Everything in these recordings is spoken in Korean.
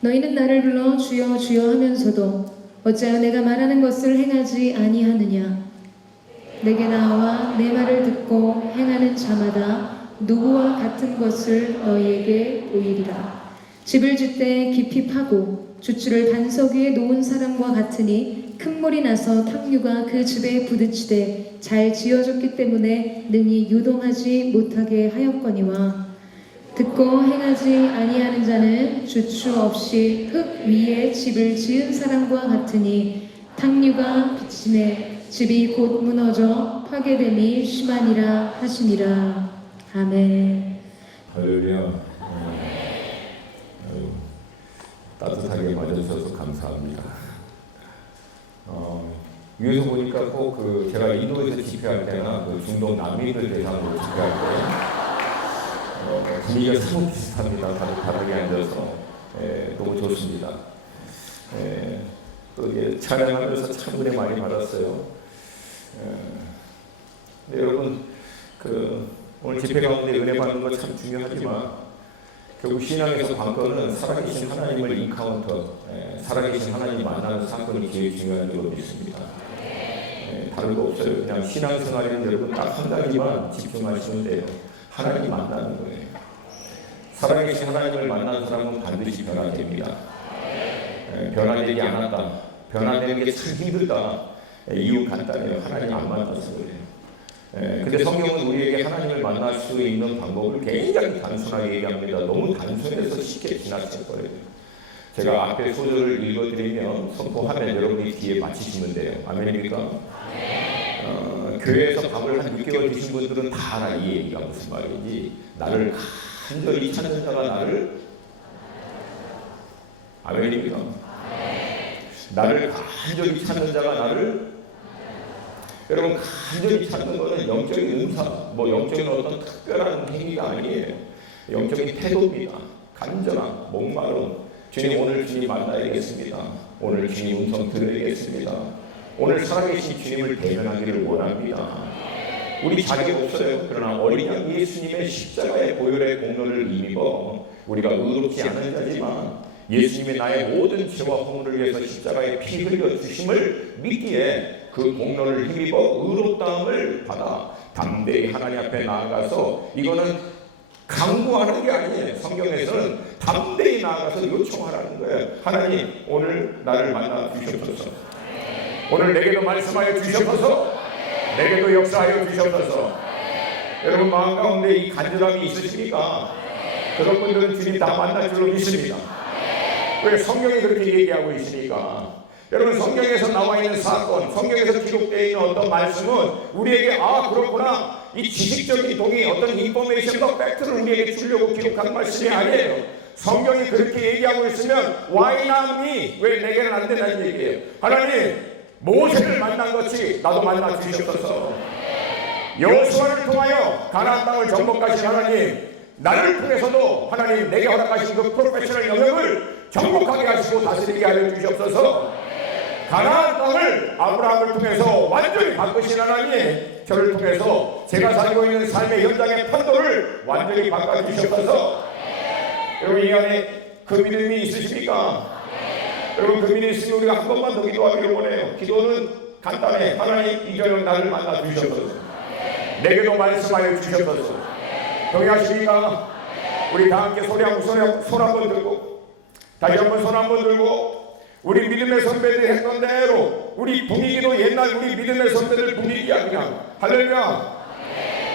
너희는 나를 불러 주여 주여 하면서도 어찌하여 내가 말하는 것을 행하지 아니하느냐. 내게 나와 내 말을 듣고 행하는 자마다 누구와 같은 것을 너희에게 보이리라. 집을 짓되 깊이 파고 주추를 반석 위에 놓은 사람과 같으니 큰 물이 나서 탕류가 그 집에 부딪히되 잘 지어졌기 때문에 능히 유동하지 못하게 하였거니와, 듣고 행하지 아니하는 자는 주추 없이 흙 위에 집을 지은 사람과 같으니 탕류가 비침에 집이 곧 무너져 파괴됨이 심하니라 하시니라. 아멘. 할렐루야. 따뜻하게 맞아주셔서 감사합니다. 위에서 보니까 꼭 제가 인도에서 집회할 때나 중동 난민들 대상으로 집회할 때 분위기가 참 비슷합니다. 다들 바닥에 앉아서 너무 좋습니다. 또 이게 찬양하면서 참 은혜 많이 받았어요. 네, 여러분 오늘 집회 가운데 은혜 받는 거 참 중요하지만 결국 신앙에서 관건은 살아계신 하나님을 인카운터, 살아계신 하나님 만나는 사건이 제일 중요한 줄로 믿습니다. 다른 거 없어요. 그냥 신앙생활에는 여러분 딱 한 가지만 집중하시면 돼요. 하나님 만나는 거예요. 살아계신 하나님을 만나는 사람은 반드시 변화됩니다. 변화되지 않았다, 변화되는 게 참 힘들다. 이유 간단해요. 하나님 안 만나서 그래요. 근데 성경은 우리에게 하나님을 만날 수 있는 방법을 굉장히 단순하게 얘기합니다. 너무 단순해서 쉽게 지나칠 거예요. 제가 앞에 소절을 읽어드리면 선포하면 여러분이 뒤에 맞히시면 돼요. 아멘입니까? 교회에서 밥을 한 6개월 드신 분들은 다 알아. 이 얘기가 무슨 말인지. 나를 간절히 찾는 자가 나를, 아멘입니까? 나를 간절히 찾는 자가 나를, 여러분 간절히 찾는 것은 영적인 은사, 영적인 어떤 특별한 행위가 아니에요. 영적인 태도입니다. 간절한 목마름. 주님, 오늘 주님 만나야겠습니다. 오늘 주님 음성 들어야겠습니다. 오늘 살아계신 주님을 대면하기를 원합니다. 우리 자격 없어요. 그러나 어린 양 예수님의 십자가의 보혈의 공로를 힘입어 우리가 의롭지 않은 자지만 예수님의 나의 모든 죄와 허물을 위해서 십자가에 피 흘려 주심을 믿기에 그 공로를 힘입어 의롭다함을 받아 담대히 하나님 앞에 나아가서, 이거는 강구하는 게 아니에요. 성경에서는 담대히 나아가서 요청하라는 거예요. 하나님, 오늘 나를 만나 주시옵소서. 오늘 내게도 말씀하여 주시옵소서. 내게도 역사하여 주시옵소서. 여러분 마음 가운데 이 간절함이 있으십니까? 그런 분들은 주님 다 만날 줄로 믿습니다. 왜? 성경이 그렇게 얘기하고 있으니까. 여러분 성경에서 나와 있는 사건, 성경에서 기록되어 있는 어떤 말씀은 우리에게 그렇구나, 이 지식적인 동의, 어떤 인포메이션과 팩트를 우리에게 주려고 기록한 말씀이 아니에요. 성경이 그렇게 얘기하고 있으면 Why not me? 왜 내게는 안 된다는 얘기예요. 하나님, 모세를 만난 것이 나도 만나 주시옵소서. 여호수아를 통하여 가나안 땅을 정복하신 하나님, 나를 통해서도 하나님 내게 허락하신 그 프로페셔널 영역을 정복하게 하시고 다스리게 하여 주시옵소서. 가나안 땅을 아브라함을 통해서 완전히 바꾸신 하나님, 저를 통해서 제가 살고 있는 삶의 현장의 판도를 완전히 바꿔주시옵소서. 여러분 이 안에 그 믿음이 있으십니까? 여러분 그 믿음이 있으면 우리가 한 번만 더 기도하기를 원해요. 기도는 간단해. 하나님, 이제는 나를 만나 주시옵소서. 내게도 말씀하여 주시옵소서. 동의하십니까? 우리 다 함께 손 한번 들고, 다시 한번 손 한번 들고, 우리 믿음의 선배들이 했던 대로 우리 분위기도 옛날 우리 믿음의 선배들 분위기야. 그냥 할렐루야,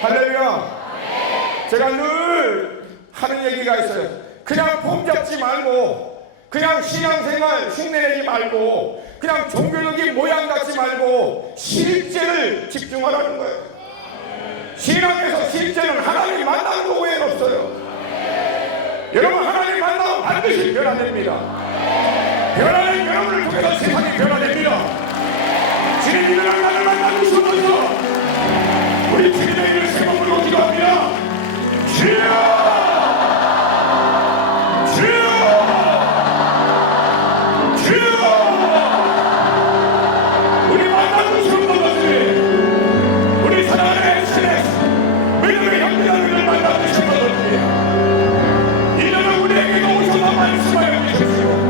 할렐루야. 제가 늘 하는 얘기가 있어요. 그냥 폼 잡지 말고, 그냥 신앙생활 흉내내지 말고, 그냥 종교적인 모양 갖지 말고 실제를 집중하라는 거예요. 신앙에서 실제는 하나님 만나는 거 외에는 없어요. 여러분 하나님 만나면 반드시 변화됩니다. 변화된 여러분을 통해서 세상이 변화됩니다. 주님이랑 나를 만나주셔서 우리 주님의 이름을 세 번 부르고 기도합니다. 주여, 말씀하여 주십시오.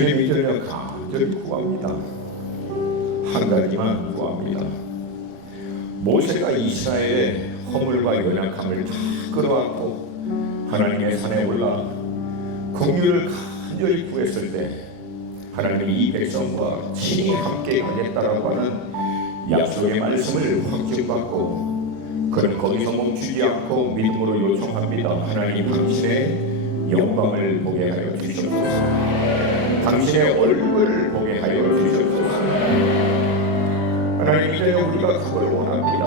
주님 이제는 간절히 구합니다. 한 가지만 구합니다. 모세가 이스라엘의 허물과 연약함을 다 끌어안고 하나님의 산에 올라 긍휼을 간절히 구했을 때 하나님이 이 백성과 친히 함께 가겠다라고 하는 약속의 말씀을 확증받고 그는 거기서 멈추지 않고 믿음으로 요청합니다. 하나님 당신의 영광을 보게 하여 주시옵소서. 당신의 얼굴을 보게 하여 주시옵소서. 하나님 이제 우리가 그걸 원합니다.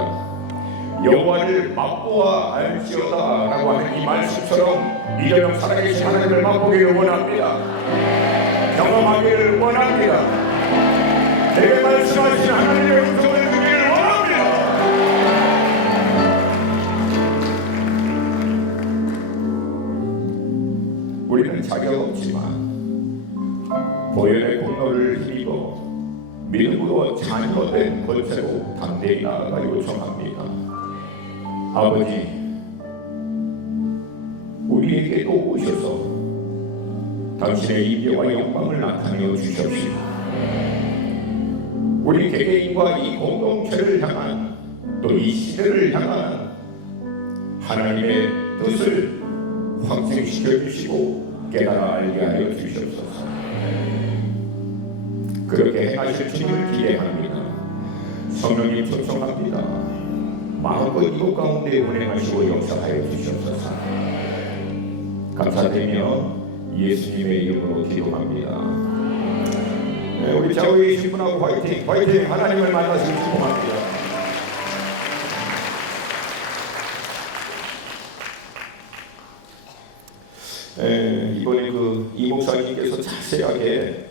여호와를 맛보아 알지어다 라고 하는 이 말씀처럼 이제는 살아계신 하나님을 맛보기를 원합니다. 경험하기를 원합니다. 내게 말씀하신 하나님의 음성을 듣기를 원합니다. 우리는 자격 없지만 보혈의 공로를 힘입어 믿음으로 자녀된 권세로 담대히 나아가 요청합니다. 아버지, 우리에게도 오셔서 당신의 임재와 영광을 나타내어 주십시오. 우리 개개인과 이 공동체를 향한 또 이 시대를 향한 하나님의 뜻을 확증시켜 주시고 깨달아 알게 하여 주시옵소서. 그렇게 행하실 주님을 기대합니다. 성령님 초청합니다. 마음껏 이곳 가운데 운행하시고 역사하여 주시옵소서. 감사드리며 예수님의 이름으로 기도합니다. 네, 우리 좌우에 계신 분하고 화이팅! 화이팅! 하나님을 만나시길 축복합니다. 이번에 이 목사님께서 자세하게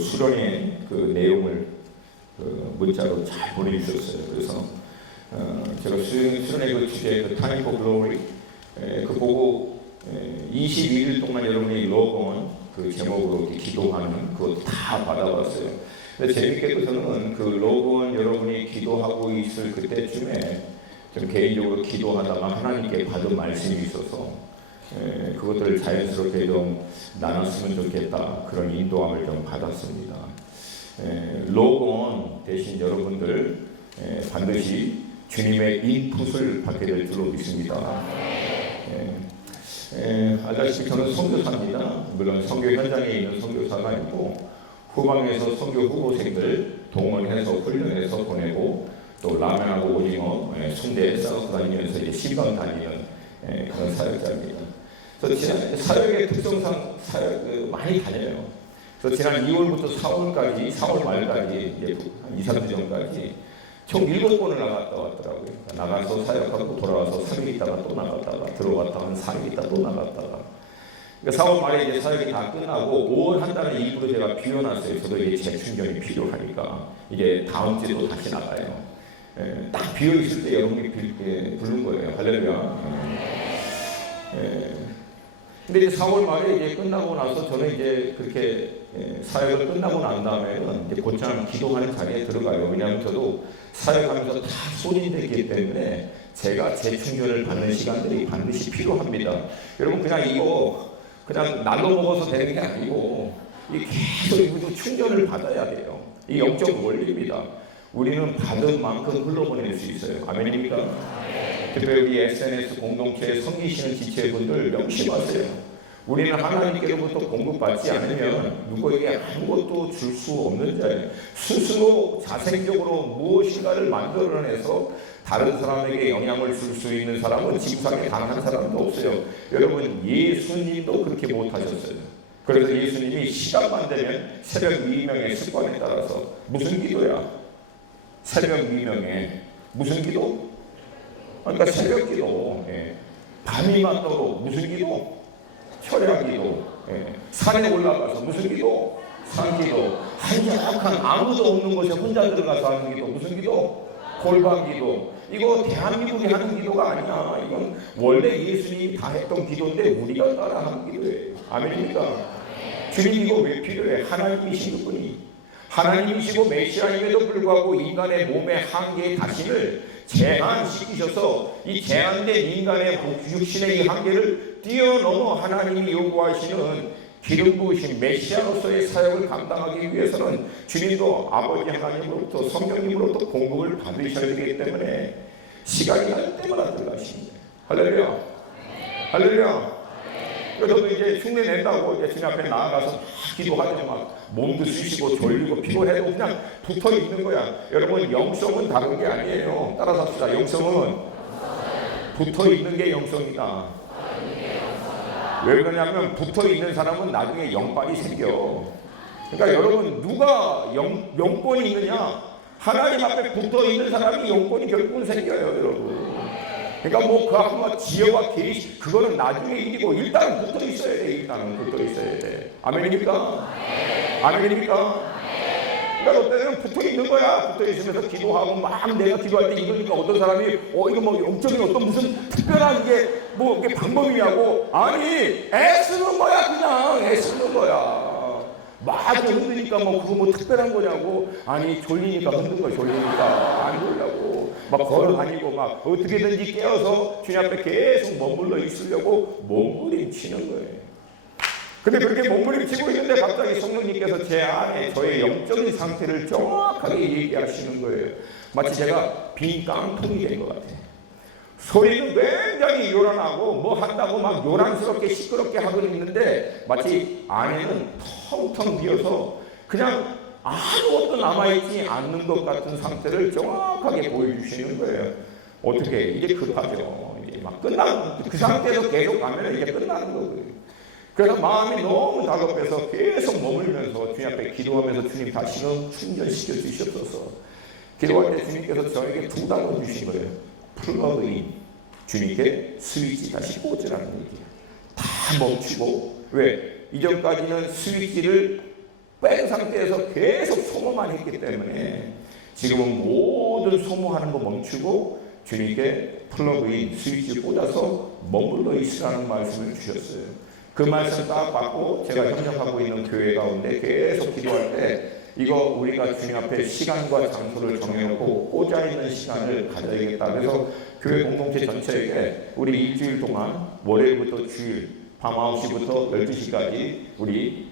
수련의 내용을 문자로 잘 보내주셨어요. 그래서 제가 수련의 주제 타임 포 글로리 보고 22일 동안 여러분이 로건 제목으로 이렇게 기도하는 그거 다 받아봤어요. 근데 재밌게도 저는 로건 여러분이 기도하고 있을 그때쯤에 좀 개인적으로 기도하다가 하나님께 받은 말씀이 있어서 그것들을 자연스럽게 좀 나눴으면 좋겠다, 그런 인도함을 좀 받았습니다. 로건 대신 여러분들 반드시 주님의 인풋을 받게 될 줄로 믿습니다. 알다시피 저는 선교사입니다. 물론 선교 현장에 있는 선교사가 아니고 후방에서 선교 후보생들 동원해서 훈련해서 보내고 또 라면하고 오징어 순대 싸서 다니면서 이제 시방 다니는 그런 사역자입니다. 그래서 지난 사역의 특성상 사역 많이 다녀요. 그래서 지난 2월부터 4월까지 4월 말까지 이제 한 2, 3주 전까지 총 7번을 나갔다 왔더라고요. 나가서 사역하고 돌아와서 3일 있다가 또 나갔다가 들어갔다가 한 4일 있다가 또 나갔다가. 그러니까 4월 말에 이제 사역이 다 끝나고 5월 한 달에 일부러 제가 비워놨어요. 저도 이게 재충전이 필요하니까 이게 다음 주에 또 다시 나가요. 딱 비어 있을 때 여러분이 부른 거예요. 할렐루야. 근데 이제 4월 말에 이제 끝나고 나서 저는 이제 그렇게 사역을 끝나고 난 다음에는 이제 곧장 기도하는 자리에 들어가요. 왜냐하면 저도 사역하면서 다 소진됐기 때문에 제가 재충전을 받는 시간들이 반드시 필요합니다. 여러분 그냥 이거 그냥 날로 먹어서 되는 게 아니고 이 계속 충전을 받아야 돼요. 이 영적 원리입니다. 우리는 받은 만큼 흘러보낼 수 있어요. 아멘입니까? 특별히 SNS 공동체에 섬기시는 지체분들 명심하세요. 우리는 하나님께로부터 공급받지 않으면 누구에게 아무것도 줄 수 없는 자예요. 스스로 자생적으로 무엇인가를 만들어내서 다른 사람에게 영향을 줄 수 있는 사람은 지구상에 단 한 사람도 없어요. 여러분 예수님도 그렇게 못하셨어요. 그래서 예수님이 시간만 되면 새벽 미명의 습관에 따라서 무슨 기도야? 새벽 미명에 무슨 기도? 그러니까 새벽 기도, 밤이 맞도록 무슨 기도? 철야 기도. 산에 올라가서 무슨 기도? 산 기도. 한적한 아무도 없는 곳에 혼자 들어가서 하는 기도. 무슨 기도? 골방 기도. 이거 대한민국이 하는 기도가 아니야. 이건 원래 예수님이 다 했던 기도인데 우리가 따라하는 기도예요. 아멘입니까? 주님 이거 왜 필요해? 하나님이신 분이. 하나님이시고 메시아임에도 불구하고 인간의 몸의 한계의 다심을 제한시키셔서 이 제한된 인간의 육신의 이 한계를 뛰어넘어 하나님이 요구하시는 기름 부으신 메시아로서의 사역을 감당하기 위해서는 주님도 아버지 하나님으로부터 성령님으로부터 공급을 받으셔야 되기 때문에 시간이 날 때마다 들어가십니다. 할렐루야. 할렐루야. 그래서 저도 이제 흉내 낸다고 이제 주님 앞에 나아가서 막 기도하죠. 막 몸도 쑤시고 졸리고 피곤해도 그냥 붙어 있는 거야. 여러분, 영성은 다른 게 아니에요. 따라서 합시다. 영성은 붙어 있는 게 영성이다. 왜 그러냐면 붙어 있는 사람은 나중에 영빨이 생겨. 그러니까 여러분, 누가 영권이 있느냐? 하나님 앞에 붙어 있는 사람이 영권이 결국은 생겨요, 여러분. 그러니까 뭐 그 앞에 지혜와 계시 그거는 나중에 일이고 일단은 붙어 있어야 돼. 일단은 붙어 있어야 돼. 아멘입니까? 아멘입니까? 그러니까 어때는 붙어 있는 거야. 붙어 있으면서 기도하고 막 내가 기도할 때 이러니까 어떤 사람이 이거 뭐 영적인 어떤 무슨 특별한 게 뭐 이게 방법이냐고. 아니, 애쓰는 거야. 그냥 애쓰는 거야. 막 흔드니까 뭐 그거 뭐 특별한 거냐고. 아니, 졸리니까 흔든 거야. 졸리니까 안 졸라고 막 걸어다니고 막 어떻게든지 깨어서 주님 앞에 계속 머물러 있으려고 몸부림치는 거예요. 근데 그렇게 몸부림치고 있는데 갑자기 성령님께서 제 안에 저의 영적인 상태를 정확하게 얘기하시는 거예요. 마치 제가 빈 깡통이 된 것 같아요. 소리는 굉장히 요란하고 뭐 한다고 막 요란스럽게 시끄럽게 하고 있는데 마치 안에는 텅텅 비어서 그냥 아무것도 남아있지 않는 것 같은 상태를 정확하게 보여주시는 거예요. 어떻게? 이제 급하죠. 이제 막 끝나는 그 상태에서 계속 가면 이제 끝나는 거고요. 그래서 마음이 너무 다급해서 계속 머물면서 주님 앞에 기도하면서 주님 다시금 충전시켜 주시옵소서. 기도할 때 주님께서 저에게 두 단어 주신 거예요. 플러그인. 주님께 스위치 다시 꽂으라는 얘기예요. 다 멈추고. 왜? 이전까지는 스위치를 뺀 상태에서 계속 소모만 했기 때문에 지금은 모든 소모하는 거 멈추고 주님께 플러그인 스위치 꽂아서 머물러 있으라는 말씀을 주셨어요. 그 말씀 딱 받고 제가 협력하고 있는 교회 가운데 계속 기도할 때 이거 우리가 주님 앞에 시간과 장소를 정해놓고 꽂아있는 시간을 가져야겠다. 그래서 교회 공동체 전체에게 우리 일주일 동안 월요일부터 주일 밤 9시부터 12시까지 우리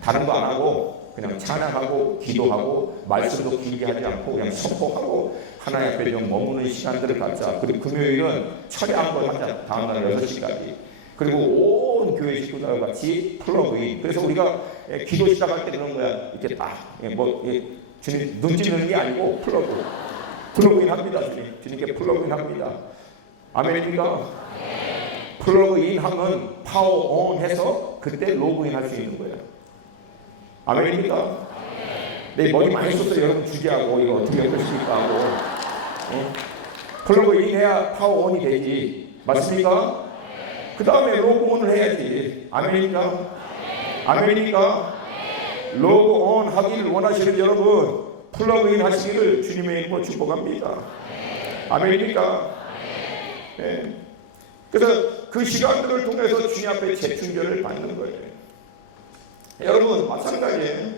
다른 거 안 하고 그냥 찬양하고 기도하고 말씀도 길게 하지 않고 그냥 선포하고 하나님 앞에 좀 머무는 시간들을 갖자. 그리고 금요일은 철야 한번 하자. 다음날 6시까지. 그리고 온 교회 식구들과 같이 플러그인. 그래서 우리가 기도 시작할 때 그런 거야. 이렇게 딱 주님 눈 찌르는 게 아니고 플러그인 합니다. 주님께 플러그인 합니다. 아멘입니까? 플러그인 하면 파워 온 해서 그때 로그인 할 수 있는 거예요. 아멘입니까? 내 머리 많이 썼어요. 여러분 주제하고 이거 어떻게 해보십니까 하고. 플러그인 해야 파워 온이 되지. 맞습니까? 그 다음에 로그온을 해야지. 아멘입니까? 아멘입니까? 로그온 하기를 원하시는 여러분 플러그인 하시기를 주님의 이름으로 축복합니다. 아멘입니까? 네. 그래서 그 시간들을 통해서 주님 앞에 재충전을 받는 거예요. 여러분 마찬가지예요.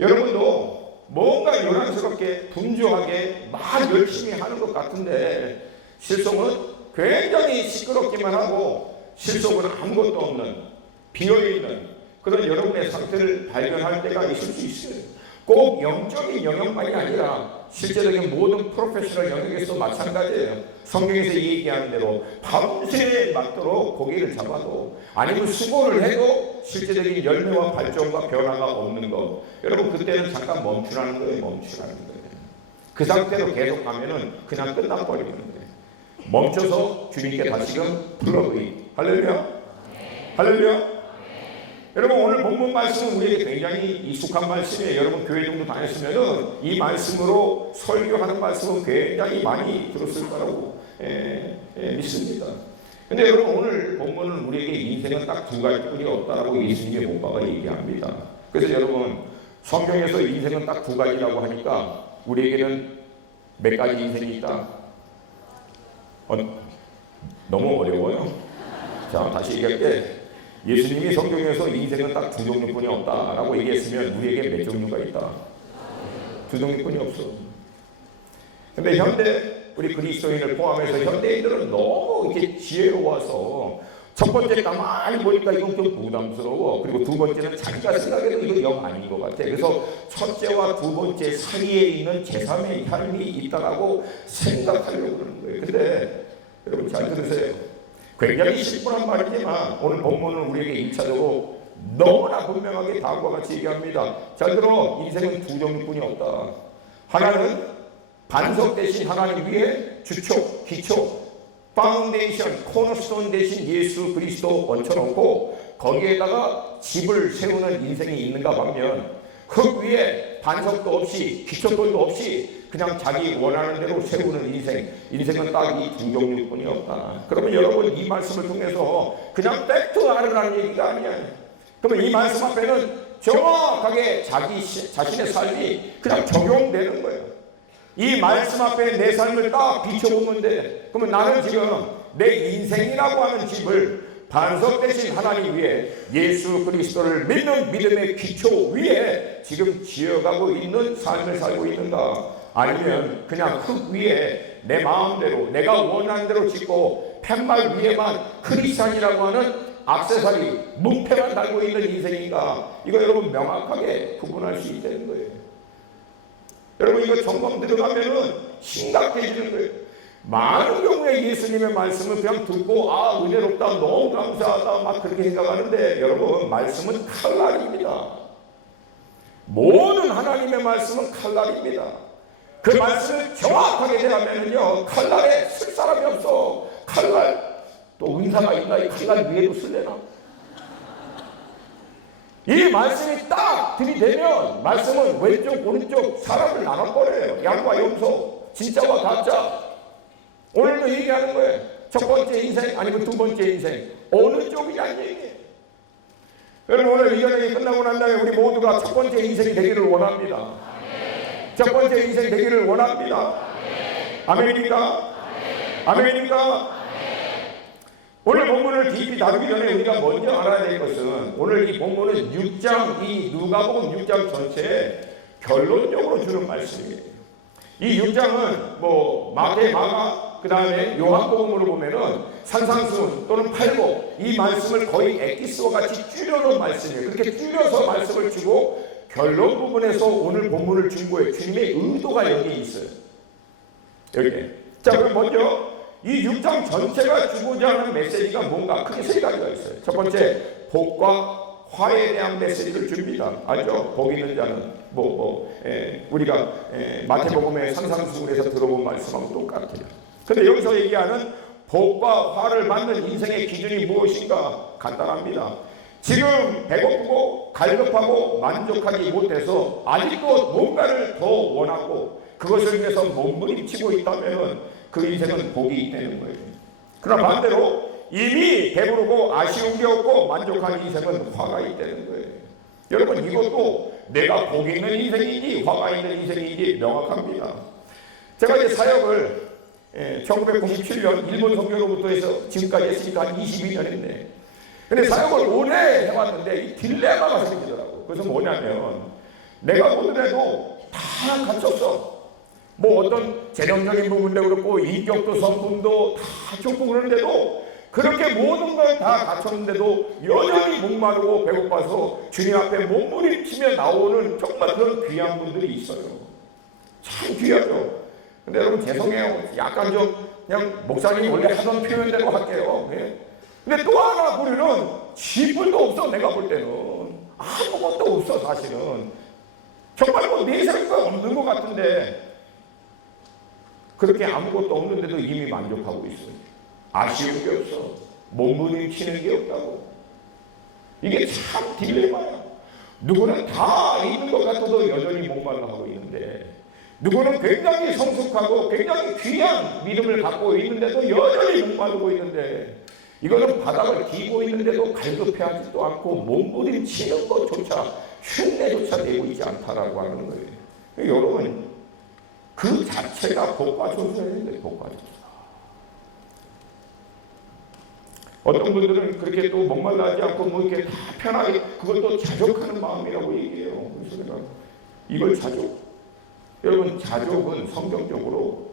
여러분도 뭔가 요란스럽게 분주하게 막 열심히 하는 것 같은데 실속은 굉장히 시끄럽기만 하고 실속은 아무것도 없는 비어있는 그런 여러분의 상태를 발견할 때가 있을 수 있어요. 꼭 영적인 영역만이 아니라 실제적인 모든 프로페셔널 영역에서 마찬가지예요. 성경에서 얘기하는 대로 밤새 맞도록 고기를 잡아도 아니면 수고를 해도 실제적인 열매와 발전과 변화가 없는 것. 여러분 그때는 잠깐 멈추라는 거예요. 멈추라는 거예요. 그 상태로 계속 가면은 그냥 끝나버리는 거예요. 멈춰서 주님께 다시금 플러그인. 할렐루야. 할렐루야. 여러분 오늘 본문 말씀은 우리에게 굉장히 익숙한 말씀이에요. 여러분 교회 정도 다녔으면은 이 말씀으로 설교하는 말씀은 굉장히 많이 들었을 거라고 믿습니다. 근데 여러분 오늘 본문은 우리에게 인생은 딱 두 가지뿐이 없다라고 예수님의 목바가 얘기합니다. 그래서 여러분 성경에서 인생은 딱 두 가지라고 하니까 우리에게는 몇 가지 인생이 있다? 너무 어려워요. 자 다시 얘기할게. 예수님이 성경에서 인생은 딱 두 종류뿐이 없다라고 얘기했으면 우리에게 몇 종류가 있다? 두 종류뿐이 없어. 근데 현대 우리 그리스도인을 포함해서 현대인들은 너무 이렇게 지혜로워서 첫 번째 가만히 보니까 이건 좀 부담스러워. 그리고 두 번째는 자기가 생각해도 이거 영 아닌 것 같아. 그래서 첫째와 두 번째 사이에 있는 제3의 삶이 있다라고 생각하려고 그러는 거예요. 근데 여러분 잘 들으세요. 굉장히 심플한 말이지만 오늘 본문은 우리에게 1차적으로 너무나 분명하게 다음과 같이 얘기합니다. 잘 들어, 인생은 두 종류뿐이 없다. 하나는 반석 대신 하나님 위에 주초, 기초, 파운데이션, 코너스톤 대신 예수 그리스도 얹혀놓고 거기에다가 집을 세우는 인생이 있는가 반면 흙 위에 반석도 없이 기초돌도 없이 그냥 자기 원하는 대로 세우는 인생은 딱 이 두 종류뿐이 없다. 그러면 여러분 이 말씀을 통해서 그냥 팩트 하라는 얘기가 아니야. 그러면 이 말씀 앞에는 정확하게 자신의 삶이 그냥 적용되는 거예요. 이 말씀 앞에 내 삶을 딱 비춰보면 돼. 그러면 나는 지금 내 인생이라고 하는 집을 반석 대신 하나님 위에 예수 그리스도를 믿는 믿음의 기초 위에 지금 지어가고 있는 삶을 살고 있는가? 아니면 그냥 흙 위에 내 마음대로 내가 원하는 대로 짓고 팻말 위에만 크리스찬이라고 하는 액세서리, 문패만 달고 있는 인생인가? 이거 여러분 명확하게 구분할 수 있다는 거예요. 여러분 이거 점검 들어가면은 심각해지는 거예요. 많은 경우에 예수님의 말씀을 그냥 듣고 아 은혜롭다 너무 감사하다 막 그렇게 생각하는데 여러분 말씀은 칼날입니다. 모든 하나님의 말씀은 칼날입니다. 그 말씀을 정확하게 대하면은요 칼날에 쓸 사람이 없어. 칼날 또 은사가 있나 이 칼날 위에도 쓸래나? 이 말씀이 딱 들이대면 말씀은 왼쪽 오른쪽 사람을 나눠버려요. 양과 염소, 진짜와 가짜. 오늘도 얘기하는 거예요. 첫 번째 인생 아니면 두 번째 인생 어느 쪽이냐는 얘기예요. 여러분 오늘 이 전형이 끝나고 난 다음에 우리 모두가 첫 번째 인생이 되기를 원합니다. 첫 번째 인생이 되기를 원합니다. 아멘입니까? 아멘입니까? 오늘 본문을 깊이 다루기 전에 우리가 먼저 알아야 될 것은 오늘 이 본문은 6장, 이 누가복음 6장 전체에 결론적으로 주는 말씀이에요. 이 6장은 뭐 마태, 마가, 그 다음에 요한복음으로 보면은 산상수훈 또는 팔복 이 말씀을 거의 엑기스와 같이 줄여놓은 말씀이에요. 그렇게 줄여서 말씀을 주고 결론 부분에서 오늘 본문을 준 거예요. 주님의 의도가 여기에 있어요. 여기에. 자, 그럼 먼저 이 6장 전체가 주고자 하는 메시지가 뭔가 크게 세 가지가 있어요. 첫 번째, 복과 화에 대한 메시지를 줍니다. 알죠? 복 있는 자는 우리가 마태복음의 산상수훈에서 들어본 말씀하고 똑같아요. 근데 여기서 얘기하는 복과 화를 받는 인생의 기준이 무엇인가? 간단합니다. 지금 배고프고 갈급하고 만족하지 못해서 아직도 뭔가를 더 원하고 그것을 위해서 몸부림치고 있다면 그 인생은 복이 있다는 거예요. 그러나 반대로 이미 배부르고 아쉬운 게 없고 만족한 인생은 화가 있다는 거예요. 여러분 이것도 내가 복이 있는 인생인지 화가 있는 인생인지 명확합니다. 제가 이제 사역을 1997년 일본 선교로부터 해서 지금까지 했으니까 한 22년인데 근데 사역을 오래 해왔는데 이 딜레마가 생기더라고요. 그래서 뭐냐면 내가 보더라도 다 갖췄어. 뭐 어떤 재정적인 부분도 그렇고 인격도 성품도 다 좋고 그러는데도 그렇게 모든 걸 다 갖췄는데도 여전히 목마르고 배고파서 주님 앞에 몸부림치며 나오는 정말 그런 귀한 분들이 있어요. 참 귀하죠. 근데 여러분 죄송해요. 약간 좀 그냥 목사님이 원래 하던 표현대로 할게요. 근데 또 하나 우리는 지분도 없어. 내가 볼 때는 아무것도 없어. 사실은 정말 뭐 내 생각 없는 것 같은데 그렇게 아무것도 없는데도 이미 만족하고 있어요. 아쉬운 게 없어. 몸부림치는 게 없다고. 이게 참 딜레마야. 누구는 다 있는 것 같아도 여전히 목말라하고 있는데 누구는 굉장히 성숙하고 굉장히 귀한 믿음을 갖고 있는데도 여전히 목마르고 있는데 이거는 바닥을 기고 있는데도 갈급해하지도 않고 몸부림치는 것조차 흉내조차 내고 있지 않다라고 하는 거예요. 여러분 그 자체가 복과 존재인데 복과 존재. 어떤 분들은 그렇게 또 목말라하지 않고 뭐 이렇게 다 편하게 그걸 또 자족하는 마음이라고 얘기해요. 그래서 내가 이걸 자족. 여러분 자족은 성경적으로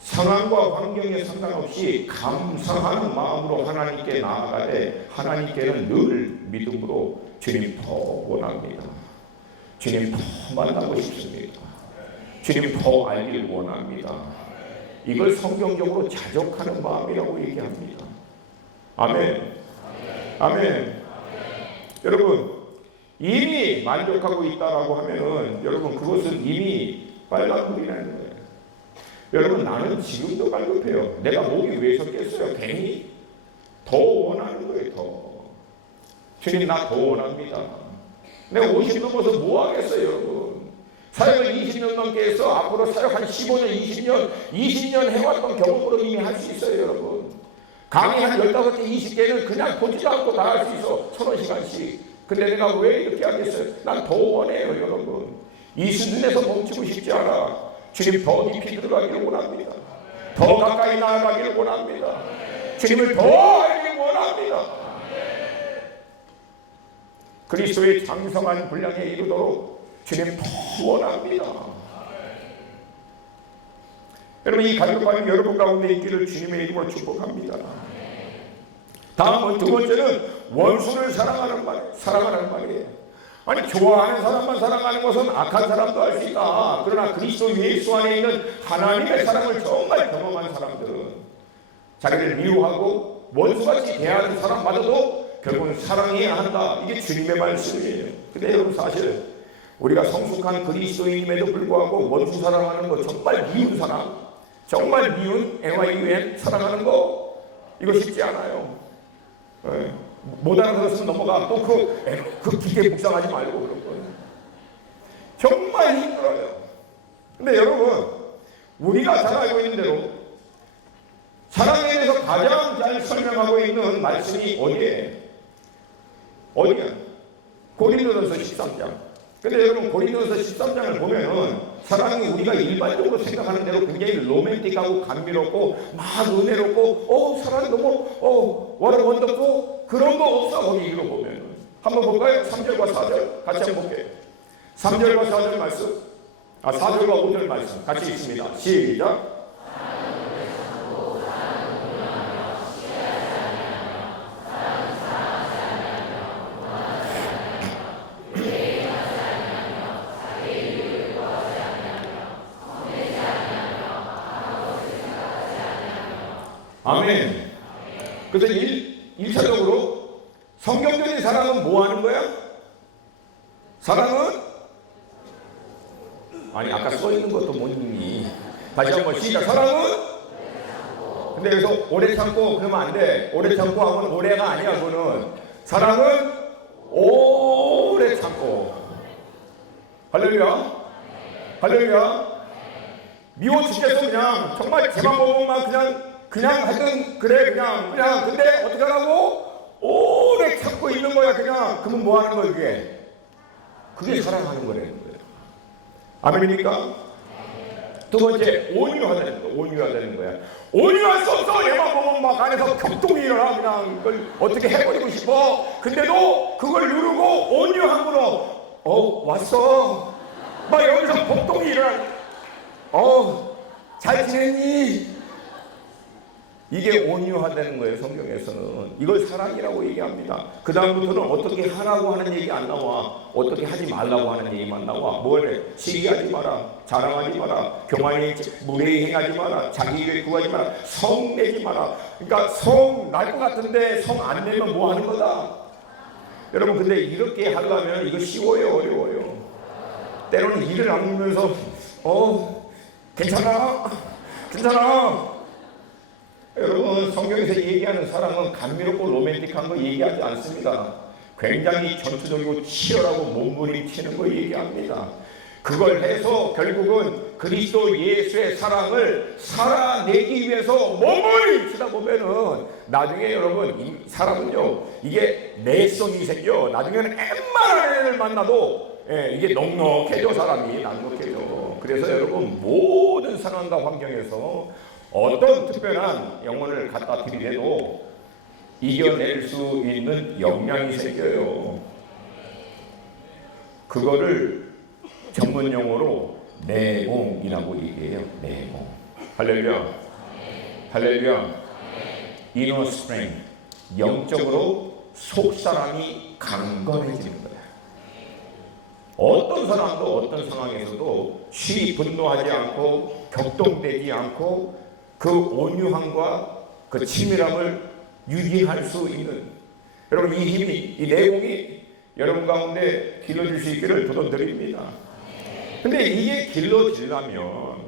상황과 환경에 상관없이 감사하는 마음으로 하나님께 나아가되 하나님께는 늘 믿음으로 주님 더 원합니다. 주님 더 만나고 싶습니다. 주님 더 알기를 원합니다. 이걸 성경적으로 자족하는 마음이라고 얘기합니다. 아멘. 아멘. 여러분 이미 만족하고 있다라고 하면은 여러분 그것은 이미 빨간불이라는 거예요. 여러분 나는 지금도 갈급해요. 내가 목이 왜 섰겠어요? 괜히 더 원하는 거예요. 더. 주님 나 더 원합니다. 내가 50 넘어서 뭐 하겠어요 여러분. 사역을 20년 넘게 해서 앞으로 사역 한 15년 20년 해왔던 경험으로 이미 할 수 있어요 여러분. 강의 한 15개 20개는 그냥 보지도 않고 다 할 수 있어. 1000시간씩. 근데 내가 왜 이렇게 하겠어요? 난 더 원해요 여러분. 이 수준에서 멈추고 싶지 않아. 주님 더 깊이 들어가기를 원합니다. 더 가까이 나아가기를 원합니다. 주님을 더 알기를 원합니다. 그리스도의 장성한 분량에 이르도록 주님 더 원합니다. 여러분 이 가족과는 여러분 가운데 있기를 주님의 이름으로 축복합니다. 다음은 두 번째는 원수를 사랑하는 말이에요. 아니 좋아하는 사람만 사랑하는 것은 악한 사람도 할 수 있다. 그러나 그리스도 예수 안에 있는 하나님의 사랑을 정말 경험한 사람들은 자기를 미워하고 원수같이 대하는 사람마저도 결국은 사랑해야 한다. 이게 주님의 말씀이에요. 근데 여러분 사실 우리가 성숙한 그리스도인임에도 불구하고 원수 사랑하는 거 정말 미운 사람, 정말 미운 NYUN 사랑하는 거 이거 쉽지 않아요. 네. 못 알아들었으면 넘어가. 또 그 기계 묵상하지 말고 그런 거예요. 정말 힘들어요. 근데 여러분 우리가 잘 알고 있는 대로 사랑에 대해서 가장 잘 설명하고 있는 말씀이 어디야? 고린도전서 13장. 근데 여러분 고린도전서 13장을 보면은 사랑이 우리가 일반적으로 생각하는 대로 굉장히 로맨틱하고 감미롭고 막 은혜롭고 사랑이 너무 원더풀 그런 거 없어. 거기 이거 보면은 한번 볼까요? 3절과 4절 같이 한번 볼게요. 3절과 4절 말씀 4절과 5절 말씀 같이 읽습니다. 시작. 아멘. 그래서 1차적으로 성경적인 사랑은 뭐 하는 거야? 사랑은 아니 아까 써 있는 것도 뭐니? 다시 한번 시작. 사랑은 근데 여기서 오래 참고 그러면 안 돼. 오래 참고 하면 오래가 아니야. 그거는 사랑은 오래 참고. 할렐루야. 할렐루야. 미워 죽겠어 그냥 정말 제만 먹으면 그냥 하여튼 그래 그냥 근데 어떻게 하라고? 오래 참고 있는 거야 그냥. 그러면 뭐 하는 거야 그게 사랑하는 거라는 거예요. 아멘입니까? 두 번째 온유하다는 거야. 온유할 수 없어. 얘만 보면 막 안에서 격동이 일어나. 그냥 그걸 어떻게 해버리고 싶어. 근데도 그걸 누르고 온유함으로 왔어 막 여기서 폭동이 일어나. 잘 지냈니? 이게 온유하다는 거예요. 성경에서는 이걸 사랑이라고 얘기합니다. 그 다음부터는 어떻게 하라고 하는 얘기 안 나와. 어떻게 하지 말라고 하는 얘기만 나와. 뭐래? 시기하지 마라, 자랑하지 마라, 교만히 무례히 행하지 마라, 자기 일에 구하지 마라, 성 내지 마라. 그러니까 성 날 것 같은데 성 안 내면 뭐 하는 거다. 여러분 근데 이렇게 하려면 이거 쉬워요 어려워요? 때로는 일을 안 하면서 괜찮아 여러분 성경에서 얘기하는 사랑은 감미롭고 로맨틱한 거 얘기하지 않습니다. 굉장히 전투적이고 치열하고 몸부림치는 거 얘기합니다. 그걸 해서 결국은 그리스도 예수의 사랑을 살아내기 위해서 몸부림치다 보면은 나중에 여러분 이 사람은요 이게 내성이 생겨. 나중에는 웬만한 애를 만나도 이게 넉넉해져. 사람이 넉넉해져. 그래서 여러분 모든 상황과 환경에서 어떤 특별한 영혼을 갖다 드리래도 이겨낼 수 있는 역량이 생겨요. 그거를 전문 용어로 내공이라고 얘기해요. 내공. 할렐루야. 할렐루야. Inner strength. 영적으로 속사람이 강건해지는 거야. 어떤 사람도 어떤 상황에서도 쉬이 분노하지 않고 격동되지 않고 그 온유함과 그 친밀함을 유지할 수 있는, 여러분 이 힘이, 이 내공이 여러분 가운데 길러질 수 있기를 부탁드립니다. 근데 이게 길러지려면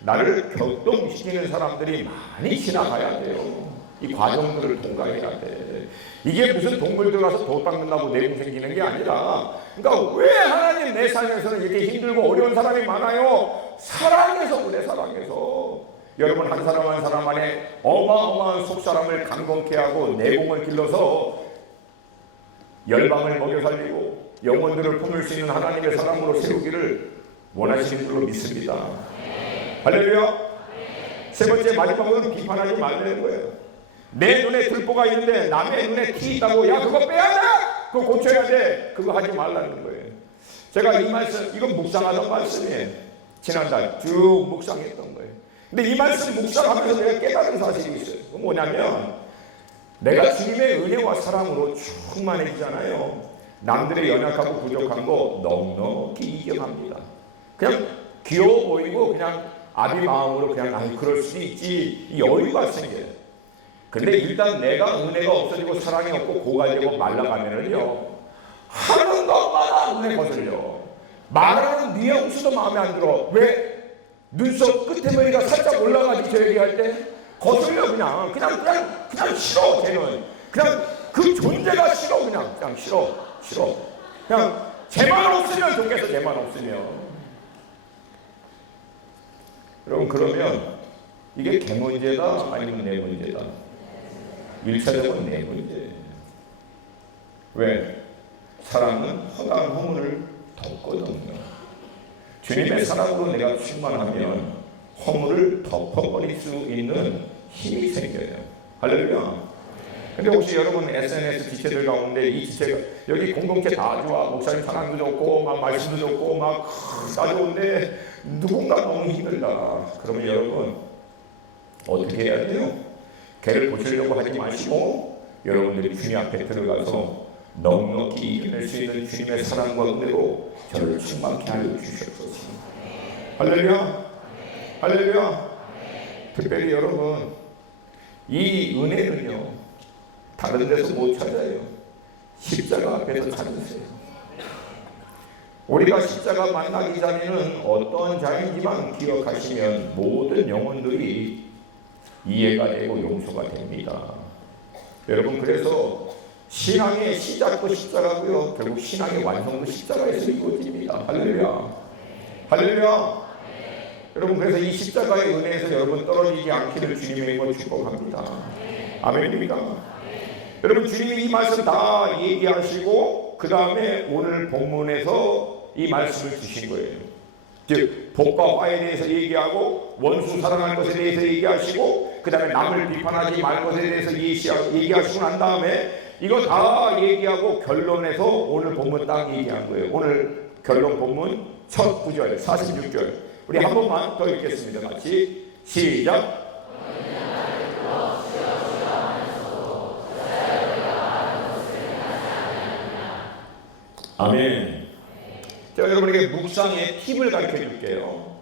나를 격동시키는 사람들이 많이 지나가야 돼요. 이 과정들을 통과해야 돼. 이게 무슨 동물들 가서 도 닦는다고 내공 생기는 게 아니라, 그러니까 왜 하나님 내 삶에서는 이렇게 힘들고 어려운 사람이 많아요? 사랑해서 그래, 사랑해서. 여러분 한 사람 한 사람 안에 어마어마한 속사람을 강건케 하고 내공을 길러서 열방을 먹여 살리고 영혼들을 품을 수 있는 하나님의 사람으로 세우기를 원하시는 줄로 믿습니다. 할렐루야. 세 번째, 마지막으로는 비판하지 말라는 거예요. 내 눈에 들보가 있는데 남의 눈에 티 있다고, 야 그거 빼야 돼, 그거 고쳐야 돼, 그거 하지 말라는 거예요. 제가 이 말씀, 이건 묵상하던 말씀이에요. 지난달 쭉 묵상했던 거예요. 근데 이 말씀 묵상하면서 내가 깨달은 사실이 있어요. 그건 뭐냐면, 내가 주님의 은혜와 사랑으로 충만해지잖아요. 남들의 연약하고 부족한 거 넉넉히 이겨갑니다. 그냥 귀여워 보이고 그냥 아비 마음으로 그냥 아니 그럴 수 있지, 이 여유가 생겨요. 근데 일단 내가 은혜가 없어지고 사랑이 없고 고갈되고 말라가면은요, 하는 것마다 눈에 거슬려. 말하는 뉘앙스도 마음에 안 들어. 왜? 눈썹 끝에 머리가 살짝 올라가지, 저 얘기할 때 거슬려. 그냥 싫어. 쟤는 그냥 그 존재가 싫어. 그냥 싫어. 그냥 쟤만 없으면 좋겠어. 쟤만 없으면. 여러분, 그러면 이게 걔 문제다 아니면 내 문제다? 1차적으로 내 문제예요. 왜? 사랑은 허다한 허물을 덮거든요. 주님의 사랑으로 내가 충만하면 허물을 덮어버릴 수 있는 힘이 생겨요. 할렐루야. 근데 혹시 여러분 SNS 지체들 가운데 이 지체가, 여기 공동체 다 좋아, 목사님 사랑도 좋고 막 말씀도 좋고 막 다 좋은데 누군가 너무 힘들다. 그러면 여러분 어떻게 해야 돼요? 걔를 고치려고 하지 마시고 여러분들이 주님 앞에 들어가서 넉넉히 이겨낼 수 있는 주님의 사랑과 은혜로 저를 충만케 하여 주시옵소서. 할렐루야. 할렐루야. 특별히 여러분, 이 은혜는요 다른 데서 못 찾아요. 십자가 앞에서 찾으세요. 우리가 십자가 만나기 전에는 어떤 자인지만 기억하시면 모든 영혼들이 이해가 되고 용서가 됩니다. 여러분, 그래서 신앙의 시작도 십자가고요, 결국 신앙의 완성도 십자가에서 이루어집니다. 할렐루야. 할렐루야. 여러분, 그래서 이 십자가의 은혜에서 여러분 떨어지지 않기를 주님의 이름으로 축복합니다. 아멘입니다. 여러분, 주님이 이 말씀 다 얘기하시고 그 다음에 오늘 본문에서 이 말씀을 주신 거예요. 즉 복과 화에 대해서 얘기하고 원수 사랑하는 것에 대해서 얘기하시고 그 다음에 남을 비판하지 말 것에 대해서 얘기하시고 난 다음에 이거 다 얘기하고 결론에서 오늘 본문 딱 얘기한 거예요. 오늘 결론 본문 첫 구절 46절 우리 한 번만 더 읽겠습니다. 같이 시작. 아멘. 제가 여러분에게 묵상의 팁을 가르쳐 줄게요.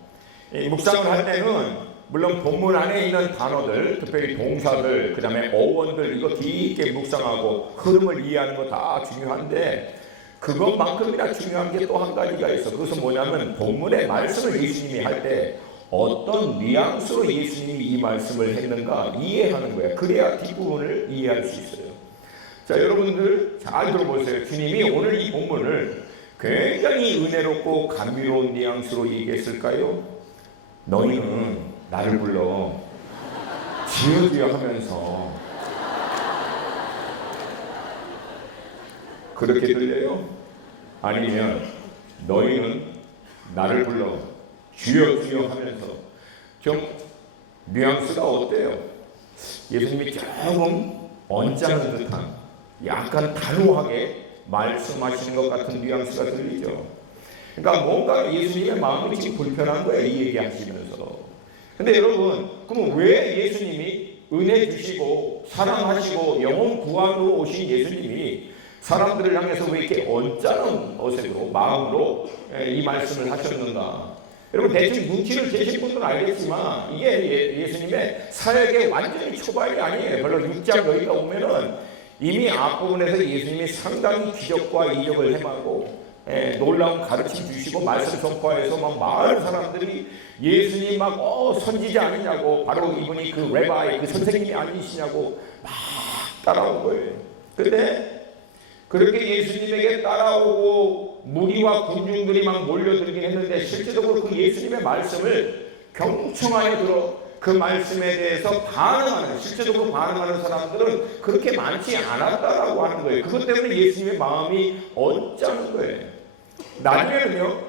이 묵상을 할 때는 물론 본문 안에 있는 단어들, 특별히 동사들, 그 다음에 어원들 이거 깊게 묵상하고 흐름을 이해하는 거 다 중요한데 그것만큼이나 중요한 게 또 한 가지가 있어. 그것은 뭐냐면 본문의 말씀을 예수님이 할 때 어떤 뉘앙스로 예수님이 이 말씀을 했는가 이해하는 거예요. 그래야 뒷부분을 이해할 수 있어요. 자, 여러분들 잘 들어보세요. 주님이 오늘 이 본문을 굉장히 은혜롭고 감미로운 뉘앙스로 얘기했을까요? 너희는 나를 불러 지어주여 하면서 그렇게 들려요? 아니면 너희는 나를 불러 주여 주여 하면서 좀 뉘앙스가 어때요? 예수님이 조금 언짢은 듯한 약간 단호하게 말씀하시는 것 같은 뉘앙스가 들리죠. 그러니까 뭔가 예수님의 마음이 지금 불편한 거예요, 이 얘기하시면서. 근데 여러분, 그럼 왜 예수님이 은혜 주시고 사랑하시고 영혼 구원으로 오신 예수님이 사람들을 향해서 왜 이렇게 언짢은 어색으로 마음으로 이 말씀을 하셨는가? 여러분 대충 눈치를 채신 분들은 알겠지만 이게 예수님의 사역의 완전히 초반이 아니에요. 별로 6장 여기가 오면은 이미 앞부분에서 예수님이 상당히 기적과 이적을 행하고 놀라운 가르침 주시고 말씀 선포해서 막 많은 사람들이 예수님 막 선지자 아니냐고, 바로 이분이 그 레바이 그 선생님이 아니시냐고 막 따라온 거예요. 근데 그렇게 예수님에게 따라오고 무리와 군중들이 막 몰려들긴 했는데 실제적으로 그 예수님의 말씀을 경청하여 들어 그 말씀에 대해서 반응하는, 실제적으로 반응하는 사람들은 그렇게 많지 않았다라고 하는 거예요. 그것 때문에 예수님의 마음이 언짢은 거예요. 나중에는요,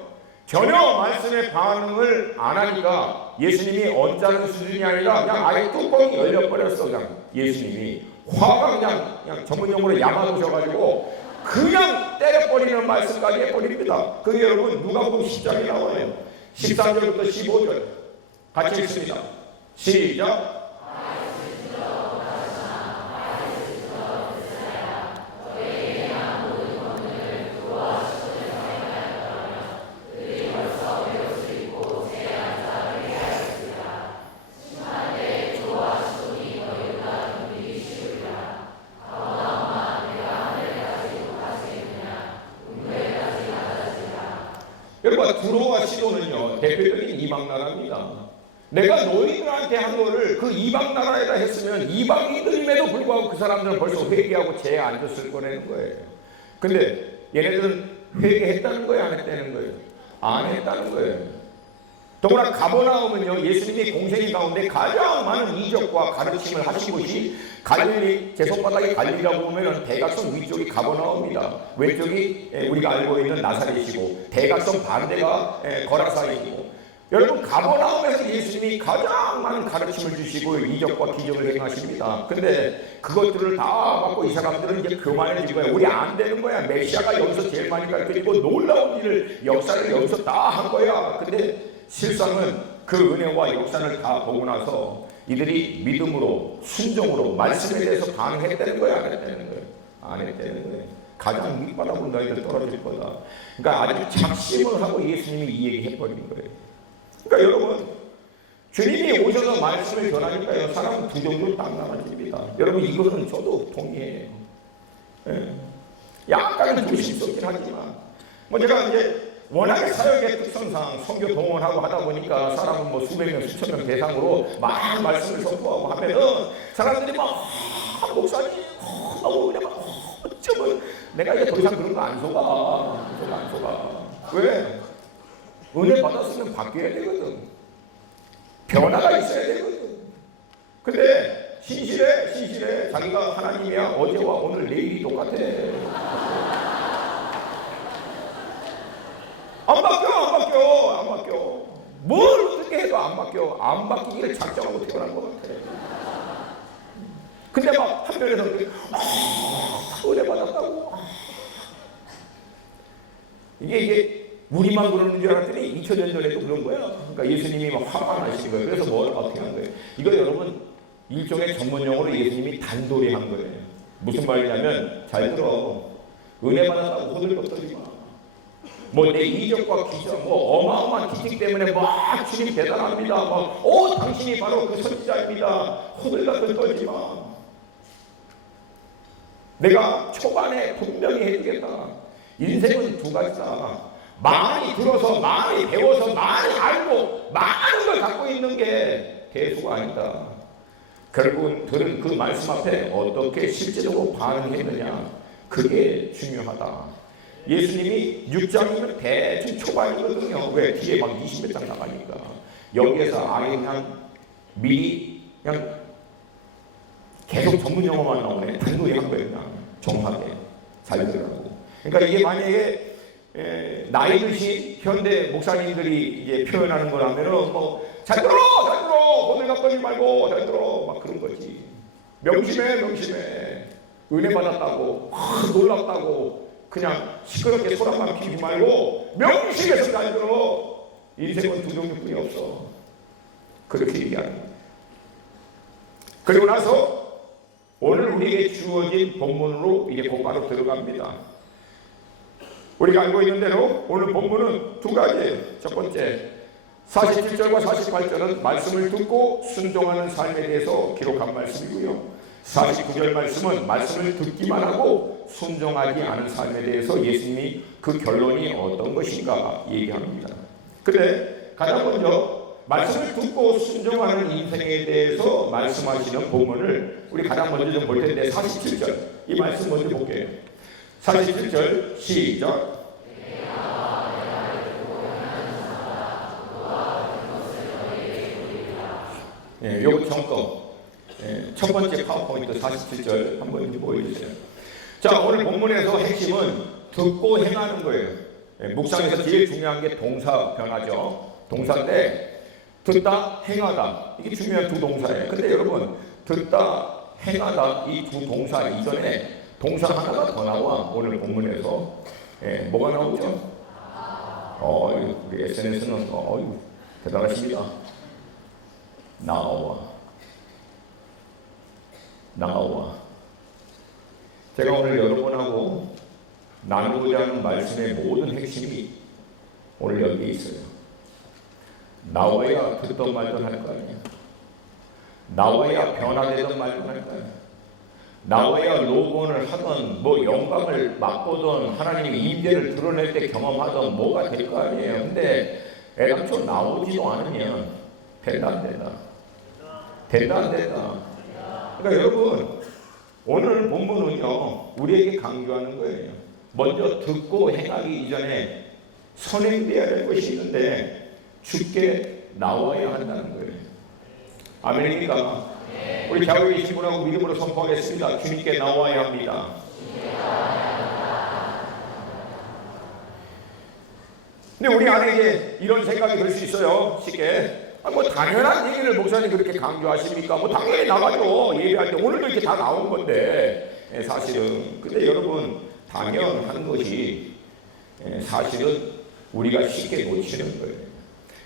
전혀 말씀에 반응을 안 하니까 예수님이 언짢은 수준이 아니라 그냥 아예 뚜껑이 열려버렸어. 그냥 예수님이 화가 그냥 전문용어로 야마도셔가지고 그냥 때려버리는 말씀까지 해버립니다. 그게 여러분 누가복음 10장에 나와요. 13절부터 15절 같이 읽습니다. 시작. 여러분, 두로와 시도는요 대표적인 이방나라입니다. 내가 너희들한테 한 거를 그 이방나라에다 했으면 이방인들임에도 불구하고 그 사람들은 벌써 회개하고 죄에 앉았을 거라는 거예요. 근데 얘네들은 회개했다는 거예요, 안 했다는 거예요? 안 했다는 거예요. 더구나 가버나움은요 예수님이 공생의 가운데 가장 많은 이적과 가르침을 하신 곳이 갈릴리, 제 손바닥에 갈릴리라고 보면 대각선 위쪽이 가버나움입니다. 왼쪽이 우리가 알고 있는 나사렛이고 대각선 반대가 거라사이고, 여러분 가버나움에서 예수님이 가장 많은 가르침을 주시고 이적과 기적을 행하십니다. 근데 그것들을 다 받고 이 사람들은 이제 교만해진 거야. 우리 안 되는 거야. 메시아가 여기서 제일 많이 가르치고 놀라운 일을 역사를 여기서 다 한 거야. 근데 실상은 그 은혜와 역사를 다 보고 나서 이들이 믿음으로 순종으로 말씀에 대해서 반응했다는 거야, 안 했다는 거야? 안 했다는 거야. 가장 밑바닥으로 너희들 떨어질 거다. 그러니까 아주 작심을 하고 예수님이 이 얘기 해버린 거예요. 그러니까 여러분, 주님이 오셔서 말씀을 전하니까요 사람은 두 종류로 딱 나눠집니다. 여러분 이거는 저도 동의해요. 약간은 조심스럽긴 하지만 뭐 제가 이제 워낙에 사역의 특성상 선교 동원하고 하다 보니까 사람은 뭐 수백 명, 수천 명 대상으로 막 말씀을 선포하고 하면은 사람들이 막 목사님 너무 그냥 어쩌면 내가 이제 더 이상 그런 거 안 속아. 안 속아. 왜? 은혜 받았으면 바뀌어야 되거든. 변화가 있어야 되거든. 근데 신실해. 자기가 하나님이야. 어제와 오늘 내일이 똑같아. 안 바뀌어. 뭘 어떻게 해도 안 바뀌어. 안 바뀌기를 작정하고 태어난 것 같아. 근데 막 한편에서 은혜 받았다고. 이게 우리만 그러는 줄 알았더니 2000년 전에도 그런 거야. 그러니까 예수님이 막 화가 나신 거예요. 그래서 뭘 어떻게 한 거예요? 이거 여러분 일종의 전문용어로 예수님이 단도리 한 거예요. 무슨 말이냐면 잘 들어. 은혜 받았다고 호들갑-떨지 마. 뭐 내 이적과 기적, 뭐 어마어마한 기적 때문에 막 주님 대단합니다. 막 당신이 바로 그 선지자입니다. 호들갑-떨지 마. 내가 초반에 분명히 해주겠다. 인생은 두 가지다. 많이 들어서 많이 배워서 많이 알고 많은 걸 갖고 있는 게 대수가 아니다. 결국은 들은 그 말씀 앞에 어떻게 실제적으로 반응했느냐, 그게 중요하다. 예수님이 6장이면 대충 초반이거든요. 왜? 뒤에 막 20몇 장 나가니까. 여기에서 아예 그냥 미리 그냥 계속 전문 용어만 나오네. 단도리 한 거예요. 그냥 정확하게 잘 들으라고. 그러니까 이게 만약에 나이 드신 현대 목사님들이 이제 표현하는 거라면은 뭐 잘 들어 호들갑-떨지 말고 잘 들어 막 그런 거지. 명심해. 은혜 받았다고 놀랍다고 그냥 시끄럽게 소란만 피우지 말고 명심해서 잘 들어. 인생은 두 종류뿐이 없어. 그렇게 얘기합니다. 그리고 나서 오늘 우리에게 주어진 본문으로 이제 곧바로 들어갑니다. 우리가 알고 있는 대로 오늘 본문은 두 가지예요. 첫 번째, 47절과 48절은 말씀을 듣고 순종하는 삶에 대해서 기록한 말씀이고요. 49절 말씀은 말씀을 듣기만 하고 순종하지 않은 삶에 대해서 예수님이 그 결론이 어떤 것인가 얘기합니다. 근데 가장 먼저 말씀을 듣고 순종하는 인생에 대해서 말씀하시는 본문을 우리 가장 먼저 좀 볼 텐데 47절 이 말씀 먼저 볼게요. 47절 시작. 요거 점검. 첫 번째 파워포인트 47절 한번 보여주세요. 자, 오늘 본문에서 핵심은 듣고 행하는 거예요. 묵상에서 제일 중요한 게 동사 변화죠. 동사인데 듣다, 행하다 이게 중요한 두 동사예요. 근데 여러분 듣다, 행하다 이 두 동사 이전에 동사 하나가 더 나와. 오늘 본문에서 뭐가 나오죠? 우리 SNS는 대단하십니다. 나와. 제가 오늘 여러분하고 나누고자 하는 말씀의 모든 핵심이 오늘 여기에 있어요. 나와야 듣던 말던 할 거 아니야. 나와야 변화되던 말던 할 거 아니야. 나와야 로건을 하던 영광을 맛보던 하나님의 임재를 드러낼 때 경험하던 뭐가 될 거 아니에요. 근데 애당초 나오지도 않으면 된다 안 된다. 그러니까 여러분 오늘 본문은요 우리에게 강조하는 거예요. 먼저 듣고 행하기 이전에 선행돼야 될 것이 있는데 주께 나와야 한다는 거예요. 아멘입니까? 우리教会 계신 분하고 믿음으로 선포하겠습니다. 주님께 나와야 합니다. 근데 우리 안에 이런 생각이 들 수 있어요. 쉽게. 당연한 얘기를 목사님 그렇게 강조하십니까? 당연히 나가죠. 예배할 때 오늘도 이렇게 다 나온 건데 사실은. 근데 여러분 당연한 것이 사실은 우리가 쉽게 놓치는 거예요.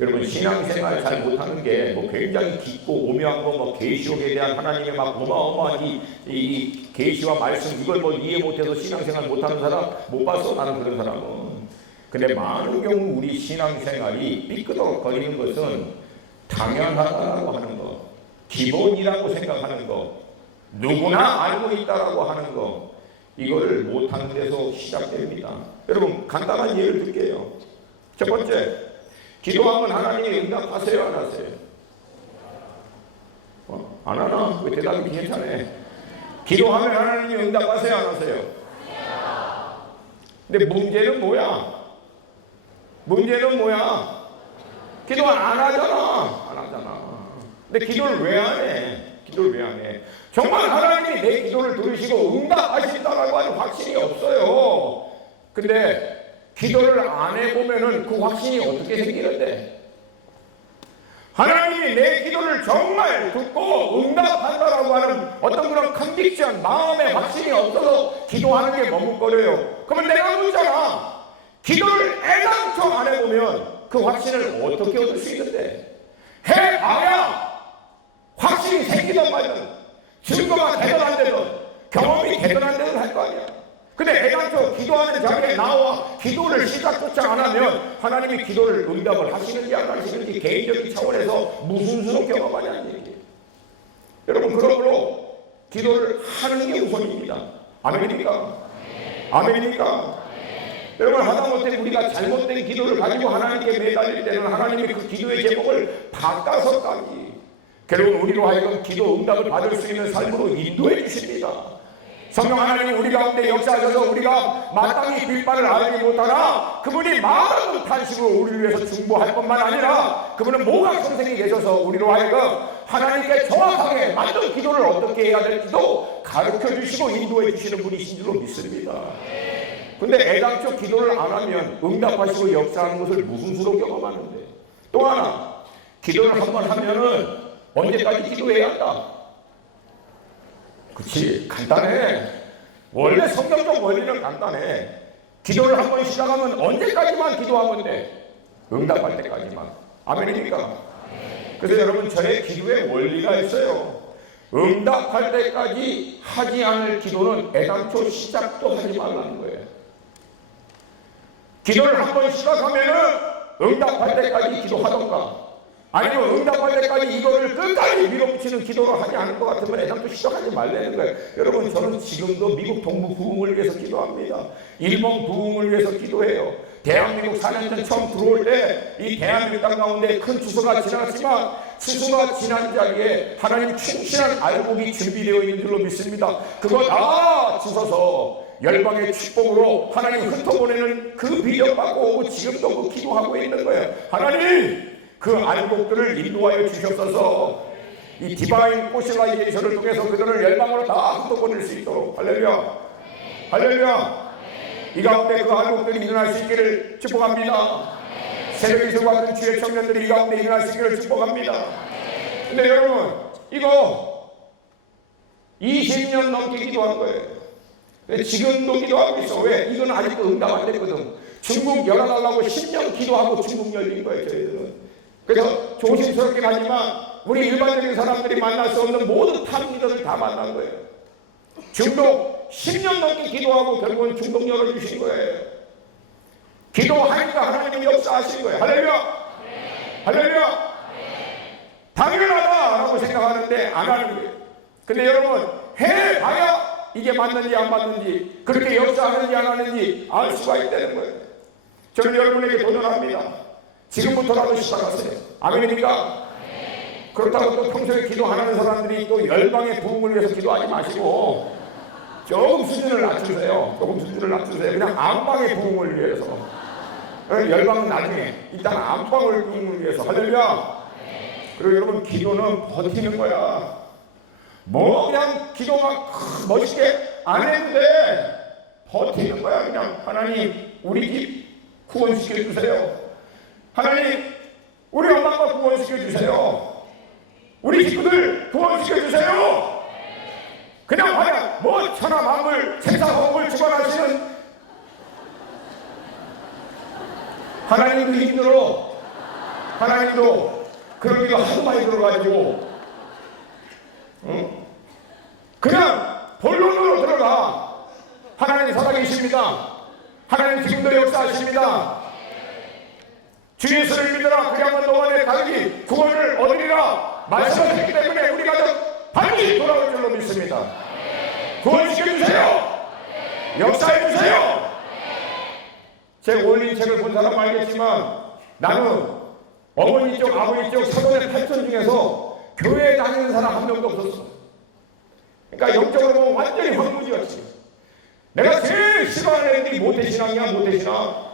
여러분 신앙생활 잘 못하는 게 굉장히 깊고 오묘한 거 계시록에 대한 하나님의 어마어마한 이 계시와 말씀 이걸 이해 못해서 신앙생활 못하는 사람 못 봤어. 나는 그런 사람은. 근데 많은 경우 우리 신앙생활이 삐끄덕거리는 것은 당연하다고 하는 거, 기본이라고 생각하는 거, 누구나 알고 있다라고 하는 거, 이거를 못하는 데서 시작됩니다. 여러분 간단한 예를 들게요. 첫 번째, 기도하면 하나님이 응답하세요 안 하세요? 안 하나? 왜 대답이 괜찮네. 기도하면 하나님이 응답하세요 안 하세요? 근데 문제는 뭐야? 기도 안 하잖아. 근데 기도를 왜 안 해? 정말 하나님이 내 기도를 들으시고 응답하신다라고 하는 확신이 없어요. 근데 기도를 안 해보면은 그 확신이 어떻게 생기는데? 하나님이 내 기도를 정말 듣고 응답한다라고 하는 어떤 그런 컨빅션, 마음의 확신이 없어서 기도하는 게 머뭇거려요. 그러면 내가 묻잖아. 기도를 애당초 안 해보면 그 확신을 어떻게 얻을 수 있는데? 해봐야 확신이 생기든 말든 증거가 되든 안 되든 경험이 되든 안 되든 할 거 아니야. 근데 애당초 기도하는 자리에 나와 기도를 시작조차 안 하면 하나님이 기도를 응답을 하시는지 안 하시는지 개인적인 차원에서 무슨 수로 경험하냐는 얘기예요. 여러분 그러므로 기도를 하는 게 우선입니다. 아멘입니까? 여러분 하다못해 우리가 잘못된 기도를 가지고 하나님께 매달릴 때는 하나님이 그 기도의 제목을 바꿔서까지 결국은 우리로 하여금 기도 응답을 받을 수 있는 삶으로 인도해 주십니다. 성령 하나님 우리 가운데 역사하셔서 우리가 마땅히 빌바를 알지 못하나 그분이 많은 탄식으로 우리를 위해서 중보할 뿐만 아니라 그분은 모각 선생이 계셔서 우리로 하여금 하나님께 정확하게 맞는 기도를 어떻게 해야 될지도 가르쳐 주시고 인도해 주시는 분이신 줄로 믿습니다. 근데 애당초 기도를 안 하면 응답하시고 역사하는 것을 무슨 수로 경험하는데? 또 하나, 기도를 한번 하면은 언제까지 기도해야 한다? 그치, 간단해. 원래 성경적 원리는 간단해. 기도를 한번 시작하면 언제까지만 기도하면 돼? 응답할 때까지만. 아멘입니까? 그래서 여러분 저의 기도에 원리가 있어요. 응답할 때까지 하지 않을 기도는 애당초 시작도 하지 말라는 거예요. 기도를 한번 시작하면은 응답할 때까지 기도하던가, 아니면 응답할 때까지 이거를 끝까지 밀어붙이는 기도를 하지 않을 것 같으면 애당초 시작하지 말라는 거예요. 여러분 저는 지금도 미국 동부 부흥을 위해서 기도합니다. 일본 부흥을 위해서 기도해요. 대한민국 4년 전 처음 들어올 때 이 대한민국 땅 가운데 큰 추수가 지났지만 추수가 지난 자리에 하나님 충실한 알곡이 준비되어 있는 줄로 믿습니다. 그거 다 주셔서 열방의 축복으로 하나님 흩어보내는 그 비전 받고 오고 지금도 그 기도하고 있는 거예요. 하나님 그 알곡들을 인도하여 주셨어서 이 디바인 포실라이제이션을 통해서 그들을 열방으로 다 흩어보낼 수 있도록. 할렐루야, 할렐루야. 이 가운데 그 알곡들이 일어날 수 있기를 축복합니다. 새벽에서 같은 주의 청년들이 이 가운데 일어날 수 있기를 축복합니다. 근데 여러분 이거 20년 넘게 기도한 거예요. 지금도 기도하고 있어. 왜? 이건 아직도 응답 안 됐거든. 중국 열어달라고 10년 기도하고 중국 열린 거예요 저희들은. 그래서 조심스럽게 가지만 우리 일반적인 사람들이 만날 수 없는 모든 탑리더를 다 만난 거예요. 중독 10년 넘게 기도하고 결국은 중독 열어주신 거예요. 기도하니까 하나님이 역사하신 거예요. 할렐루야, 할렐루야. 당연하다라고 생각하는데 안 하는 거예요. 근데 여러분 해봐야 이게 맞는지 안 맞는지, 그렇게 역사하는지 안 하는지 알 수가 있다는 거예요. 저는 여러분에게 도전합니다. 지금부터라도 시작하세요. 아멘입니까? 그렇다고 또 평소에 기도 안 하는 사람들이 또 열방의 부흥을 위해서 기도하지 마시고 조금 수준을 낮추세요. 조금 수준을 낮추세요. 그냥 안방의 부흥을 위해서. 열방은 나중에, 일단 안방을 부흥을 위해서. 할렐루야. 그리고 여러분 기도는 버티는 거야. 뭐 그냥 기도만 멋있게 안 해도 돼. 버티는 거야. 그냥 하나님 우리 집 구원시켜 주세요. 하나님 우리 엄마 아빠 구원시켜 주세요. 우리 식구들 구원시켜 주세요. 그냥 봐야 뭐 천하 만물 생사호흡을 주관하시는 하나님도 힘들어. 하나님도 그런 기도 하도 많이 들어가지고 그냥 본론으로 들어가. 하나님 살아계십니다. 하나님 지금도 역사하십니다. 주 예수를 믿으라 그리하면 너와 내 가족이 구원을 얻으리라 말씀하셨기 때문에 우리 가족 반드시 돌아올 줄로 믿습니다. 구원시켜주세요. 역사해주세요. 제 원린 책을 본 사람은 알겠지만 나는 어머니 쪽 아버지 쪽 사돈의 8촌 중에서 교회에 다니는 사람 한 명도 없었어. 그러니까 영적으로 보면 완전히 황무지였지. 내가 제일 싫어하는 애들이 모태신앙이야. 모태신앙.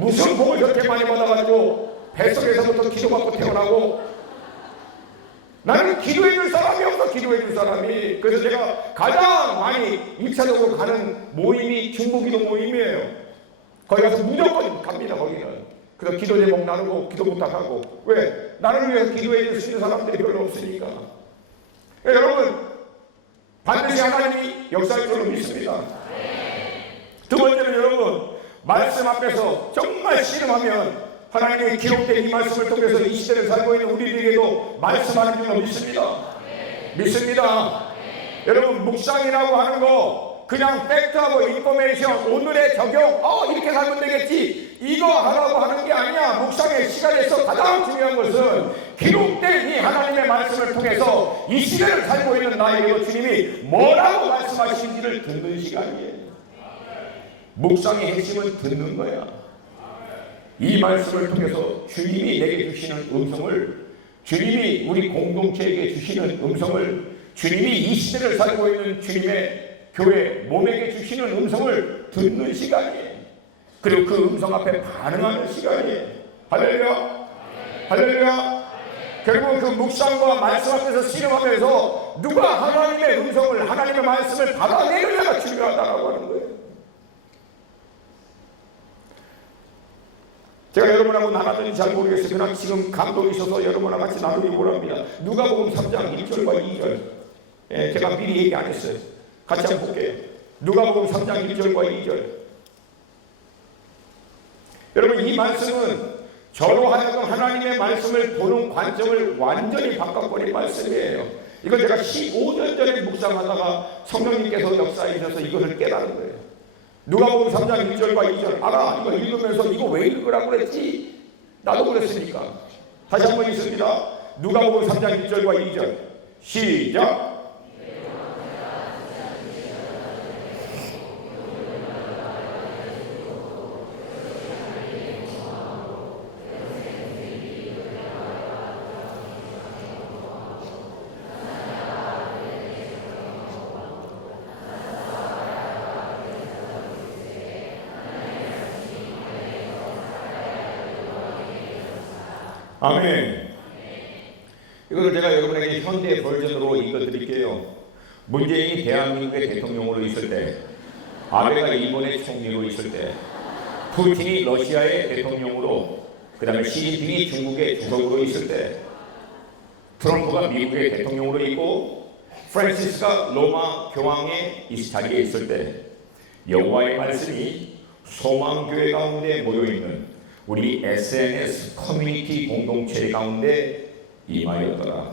무슨 복을 그렇게 많이 받아가지고 뱃속에서부터 기도받고 태어나고 나는 기도해줄 사람이 없어. 기도해줄 사람이. 그래서 제가 가장 많이 1차적으로 가는 모임이 중보기도 모임이에요. 거기 가서 무조건 갑니다. 거기는. 그래서 기도 제목 나누고 기도 부탁하고. 왜? 나를 위해서 기도해줄 수 있는 사람들이 별로 없으니까. 여러분 반드시 하나님이 역사할 줄로 믿습니다. 두 번째는 여러분 말씀 앞에서 정말 씨름하면 하나님의 기록된 이 말씀을 통해서 이 시대를 살고 있는 우리들에게도 말씀하는 줄로 믿습니다. 믿습니다. 여러분 묵상이라고 하는 거 그냥 팩트하고 인포메이션 오늘의 적용 이렇게 살면 되겠지 이거 하라고 하는 게 아니야. 묵상의 시간에서 가장 중요한 것은 기록된 이 하나님의 말씀을 통해서 이 시대를 살고 있는 나에게도 주님이 뭐라고 말씀하시는지를 듣는 시간이에요. 묵상의 핵심은 듣는 거야. 이 말씀을 통해서 주님이 내게 주시는 음성을, 주님이 우리 공동체에게 주시는 음성을, 주님이 이 시대를 살고 있는 주님의 교회 몸에게 주시는 음성을 듣는 시간이에요. 그리고 그 음성 앞에 반응하는 시간이에요. 할렐루야, 할렐루야. 결국 그 묵상과 말씀 앞에서 씨름하면서 누가 하나님의 음성을, 하나님의 말씀을 받아내느냐가 중요하다고 하는 거예요. 제가 여러분하고 나눴는지 잘 모르겠어요. 그냥 지금 감동이 있어서 여러분하고 같이 나누기 원합니다. 누가복음 3장 1절과 2절. 제가 미리 얘기 안 했어요. 같이 한번 볼게요. 누가복음 3장 1절과 2절. 여러분 이 말씀은 저로 하여금 하나님의 말씀을 보는 관점을 완전히 바꿔버린 말씀이에요. 이걸 제가 15년 전에 묵상하다가 성령님께서 역사하셔서 이것을 깨달은 거예요. 누가복음 3장 1절과 2절 알아? 이거 읽으면서 이거 왜 읽으라고 그랬지? 나도 그랬으니까. 다시 한번 읽습니다. 누가복음 3장 1절과 2절 시작. 아멘. 이걸 제가 여러분에게 현대 버전으로 읽어드릴게요. 문재인이 대한민국의 대통령으로 있을 때, 아베가 일본의 총리로 있을 때, 푸틴이 러시아의 대통령으로, 그 다음에 시진핑이 중국의 주석으로 있을 때, 트럼프가 미국의 대통령으로 있고, 프란시스가 로마 교황의 이 자리에 있을 때, 여호와의 말씀이 소망교회 가운데 모여있는 우리 SNS 커뮤니티 공동체 가운데 임하였더라.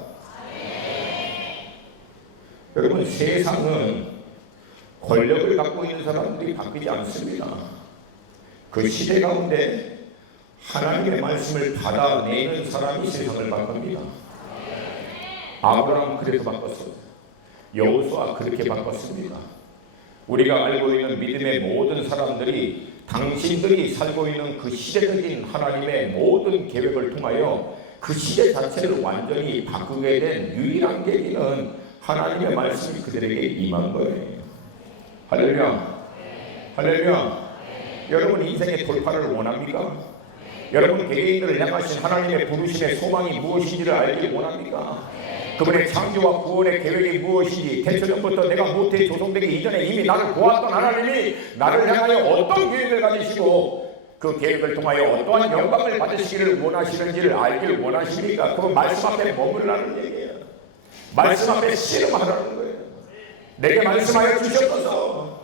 여러분, 세상은 권력을 갖고 있는 사람들이 바뀌지 않습니다. 그 시대 가운데 하나님의 말씀을 받아내는 사람이 세상을 바꿉니다. 아브라함 그렇게 바꿨어요. 여호수아 그렇게 바꿨습니다. 우리가 알고 있는 믿음의 모든 사람들이 당신들이 살고 있는 그 시대적인 하나님의 모든 계획을 통하여 그 시대 자체를 완전히 바꾸게 된 유일한 계기는 하나님의 말씀이 그들에게 임한 거예요. 할렐루야. 할렐루야. 여러분 인생의 돌파를 원합니까? 여러분 개개인들을 향하신 하나님의 부르심의 소망이 무엇인지를 알길 원합니까? 그분의 창조와 구원의 계획이 무엇인지 태초전부터 내가 모태에 조성되기 이전에 이미 나를 보았던 하나님이 나를 향하여 어떤 계획을 가지시고 그 계획을 통하여 어떠한 영광을 받으시기를 원하시는지를 알기를 원하십니까? 그건 말씀 앞에 머무르라는 얘기예요. 말씀 앞에 씨름하라는 거예요. 내게 말씀하여 주셨소서.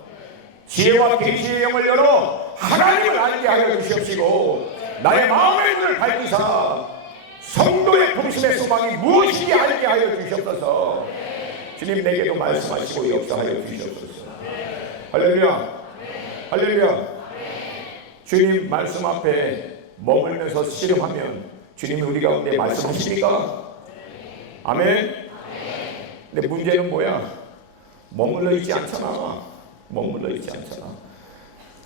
지혜와 계시의 영을 열어 하나님을 알게 하여 주시옵시고 나의 마음의 눈을 밝히사 성도의 동심의 소망이 무엇인지 알게 하여 주시옵소서. 주님 내게도 말씀하시고 역사하여 주시옵소서. 할렐루야. 할렐루야. 주님 말씀 앞에 머물면서 씨름하면 주님이 우리 가운데 말씀하십니까? 아멘. 근데 문제는 뭐야? 머물러 있지 않잖아. 머물러 있지 않잖아.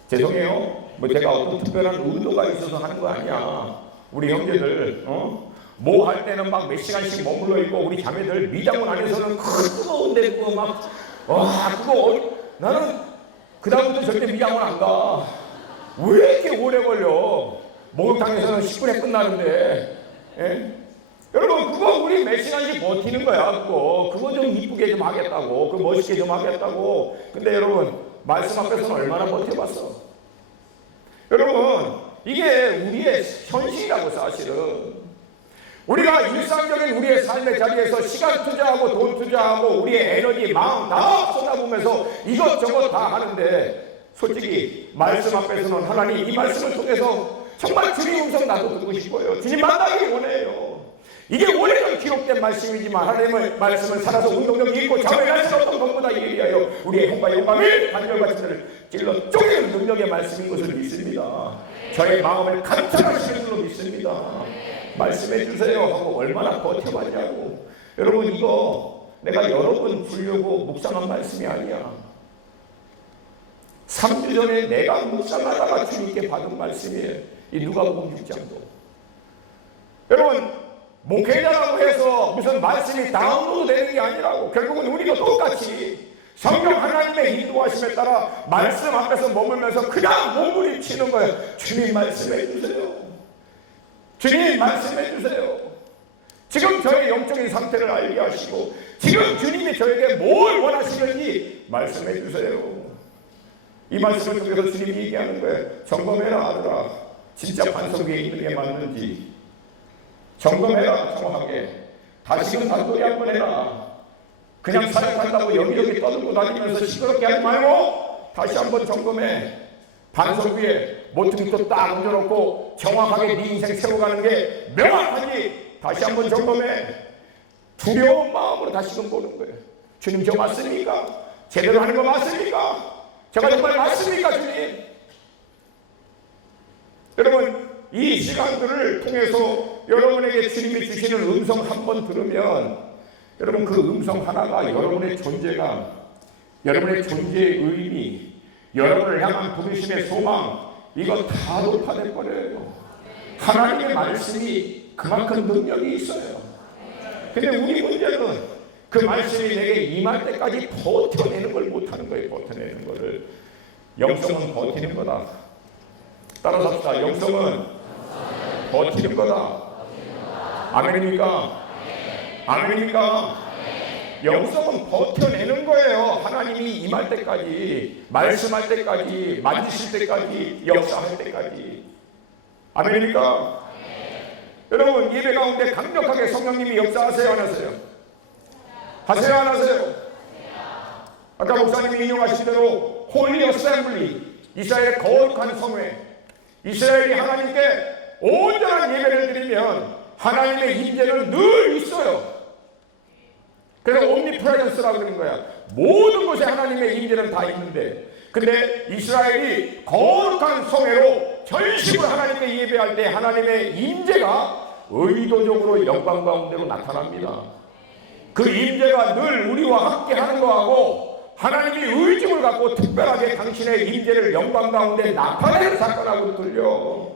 죄송해요. 뭐 제가 어떤 특별한 의도가 있어서 하는 거 아니야. 우리 형제들 뭐 할 때는 막 몇 시간씩 머물러 있고 우리 자매들 미장원 안에서는 뜨거운데 그거 막 그거 나는 그 다음부터 절대 미장원 안 가. 왜 이렇게 오래 걸려? 목욕탕에서는 10분에 끝나는데. 예? 여러분 그거 우리 몇 시간씩 버티는 거야. 그거 좀 이쁘게 좀 하겠다고, 그 멋있게 좀 하겠다고. 근데 여러분 말씀 앞에서는 얼마나 버텨봤어? 여러분 이게 우리의 현실이라고. 사실은 우리가 일상적인 우리의 삶의 자리에서 시간 투자하고 돈 투자하고 우리의 에너지 마음 다 쏟아보면서 이것저것 다 하는데 솔직히 말씀 앞에서는 하나님 이 말씀을 통해서 정말 주님 음성 나도 듣고 싶어요. 주님 만나기 원해요. 이게 오래전 기록된 말씀이지만 하나님의 말씀을 살아서 운동력이 있고 자매할 수 없던 것보다 예리하여 우리의 형과 영광을 반열같이를 찔러 쪼개는 능력의 말씀인 것을 믿습니다. 저의 마음을 감찰하시는 줄로 믿습니다. 말씀해 주세요 하고 얼마나 버텨봤냐고. 여러분 이거 내가 여러 번 주려고 묵상한 말씀이 아니야. 3주 전에 내가 묵상하다가 주님께 받은 말씀이에요. 이 누가복음 6장도. 여러분 목회자라고 해서 무슨 말씀이 다운로드 되는 게 아니라고. 결국은 우리도 똑같이 성령 하나님의 인도하심에 따라 말씀 앞에서 머물면서 그냥 몸부림치는 거예요. 주님 말씀해 주세요. 주님 말씀해 주세요. 지금 저의 영적인 상태를 알게 하시고 지금 주님이 저에게 뭘 원하시는지 말씀해 주세요. 이 말씀을 통해서 주님이 얘기하는 거예요. 점검해라 아들아. 진짜 반석 위에 있는 게 맞는지 점검해라. 정확하게 다시금 단도리 한번 해라. 그냥 사역한다고 여기저기 떠들고 다니면서 시끄럽게 하지 말고 다시 한번 점검해. 반석 위에 모퉁이도 딱 얹어놓고 정확하게 네 인생 세워가는 게 명확하니 다시 한번 점검해. 두려운 마음으로 다시금 보는 거예요. 주님, 저 맞습니까? 제대로 하는 거 맞습니까? 제가 정말 맞습니까, 주님? 여러분, 이 시간들을 통해서 여러분에게 주님이 주시는 음성 한 번 들으면 여러분 그 음성 하나가 여러분의 존재감, 여러분의 존재의 의미, 여러분을 향한 부르심의 소망, 이거 다 높아낼 거예요. 하나님의 말씀이 그만큼 능력이 있어요. 근데 우리 문제는 그 말씀이 내게 임할 때까지 버텨내는 걸 못하는 거예요. 버텨내는 거를. 영성은 버티는 거다. 따라서 합시다. 영성은 버티는 거다. 아멘입니까? 아멘입니까? 영성은 버텨내는 거예요. 하나님이 임할 때까지, 말씀할 때까지, 만지실 때까지, 역사할 때까지. 아멘입니까? 여러분, 예배 가운데 강력하게 성령님이 역사하세요, 안 하세요? 하세요, 안 하세요? 아까 목사님이 인용하신 대로 홀리 어셈블리, 이스라엘의 거룩한 성회, 이스라엘이 하나님께 온전한 예배를 드리면 하나님의 임재는 늘 있어요. 그래서 옴니프레전스라고 그러는 거야. 모든 곳에 하나님의 임재는 다 있는데, 근데 이스라엘이 거룩한 성회로 전심으로 하나님께 예배할 때 하나님의 임재가 의도적으로 영광 가운데로 나타납니다. 그 임재가 늘 우리와 함께 하는 거하고 하나님이 의중을 갖고 특별하게 당신의 임재를 영광 가운데 나타내는 사건하고 들려.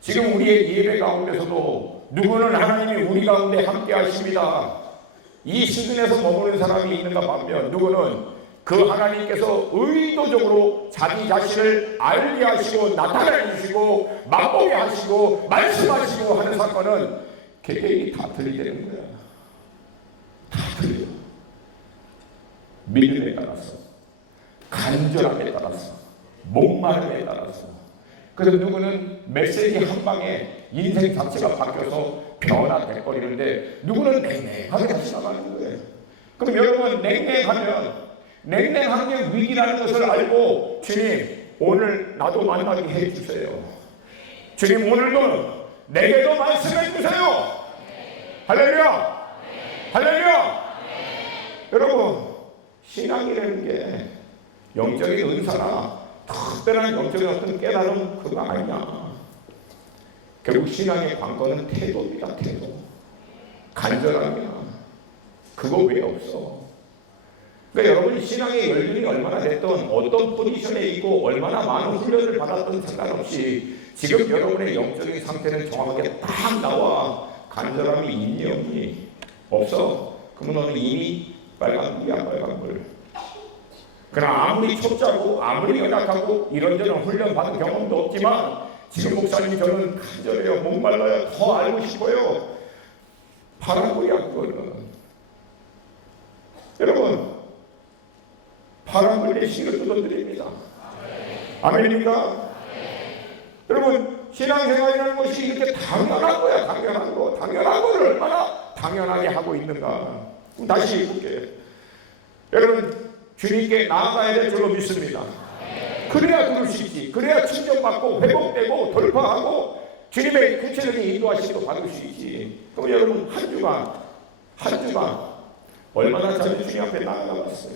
지금 우리의 예배 가운데서도 누구는 하나님이 우리 가운데 함께 하십니다. 이 시즌에서 머무는 사람이 있는가 반면 누구는 그 하나님께서 의도적으로 자기 자신을 알게 하시고 나타내 주시고 맛보게 하시고 말씀하시고 하는 사건은 개개인이 다 들리는 거야. 다 들려. 믿음에 따라서, 간절함에 따라서, 목마름에 따라서. 그래서 누구는 메시지 한 방에 인생 자체가 바뀌어서 변화돼버리는데 누구는 냉랭하게 지나가는 거예요. 그럼 여러분, 냉랭한 게 위기라는 것을 알고 주님, 오늘 나도 만나게 해주세요. 주님, 오늘도 내게도 말씀해 주세요. 할렐루야! 할렐루야! 여러분, 신앙이라는 게 영적인 은사나 특별한 영적인 어떤 깨달음 그거 아니냐. 결국 신앙의 관건은 태도입니다. 태도. 간절함이야. 그거 왜 없어? 그러니까 여러분이 신앙의 연륜이 얼마나 됐던 어떤 포지션에 있고 얼마나 많은 훈련을 받았던 상관없이 지금 여러분의 영적인 상태는 정확하게 딱 나와. 간절함이 있니 없니? 없어. 그러면 너는 이미 빨간불이야, 빨간불. 그러나 아무리 초짜고 아무리 연약하고 이런저런 훈련 받은 경험도 없지만 지금 목사님 저는 간절해요. 목말라요. 더 알고 싶어요. 파란불이야, 그거는. 여러분, 파란불 대신을 뜯어드립니다. 아멘입니까? 여러분, 신앙생활이라는 것이 이렇게 당연한 거야. 당연한 거. 당연한 거를 얼마나 당연하게 하고 있는가. 그럼 다시 읽을게요. 여러분, 주님께 나아가야 될 줄로 믿습니다. 그래야 그럴 수 있지. 그래야 충전받고 회복되고 돌파하고 주님의 구체적인 인도하심도 받을 수 있지. 그럼 여러분, 한 주간 얼마나 잘 주님 앞에 나아가봤어요?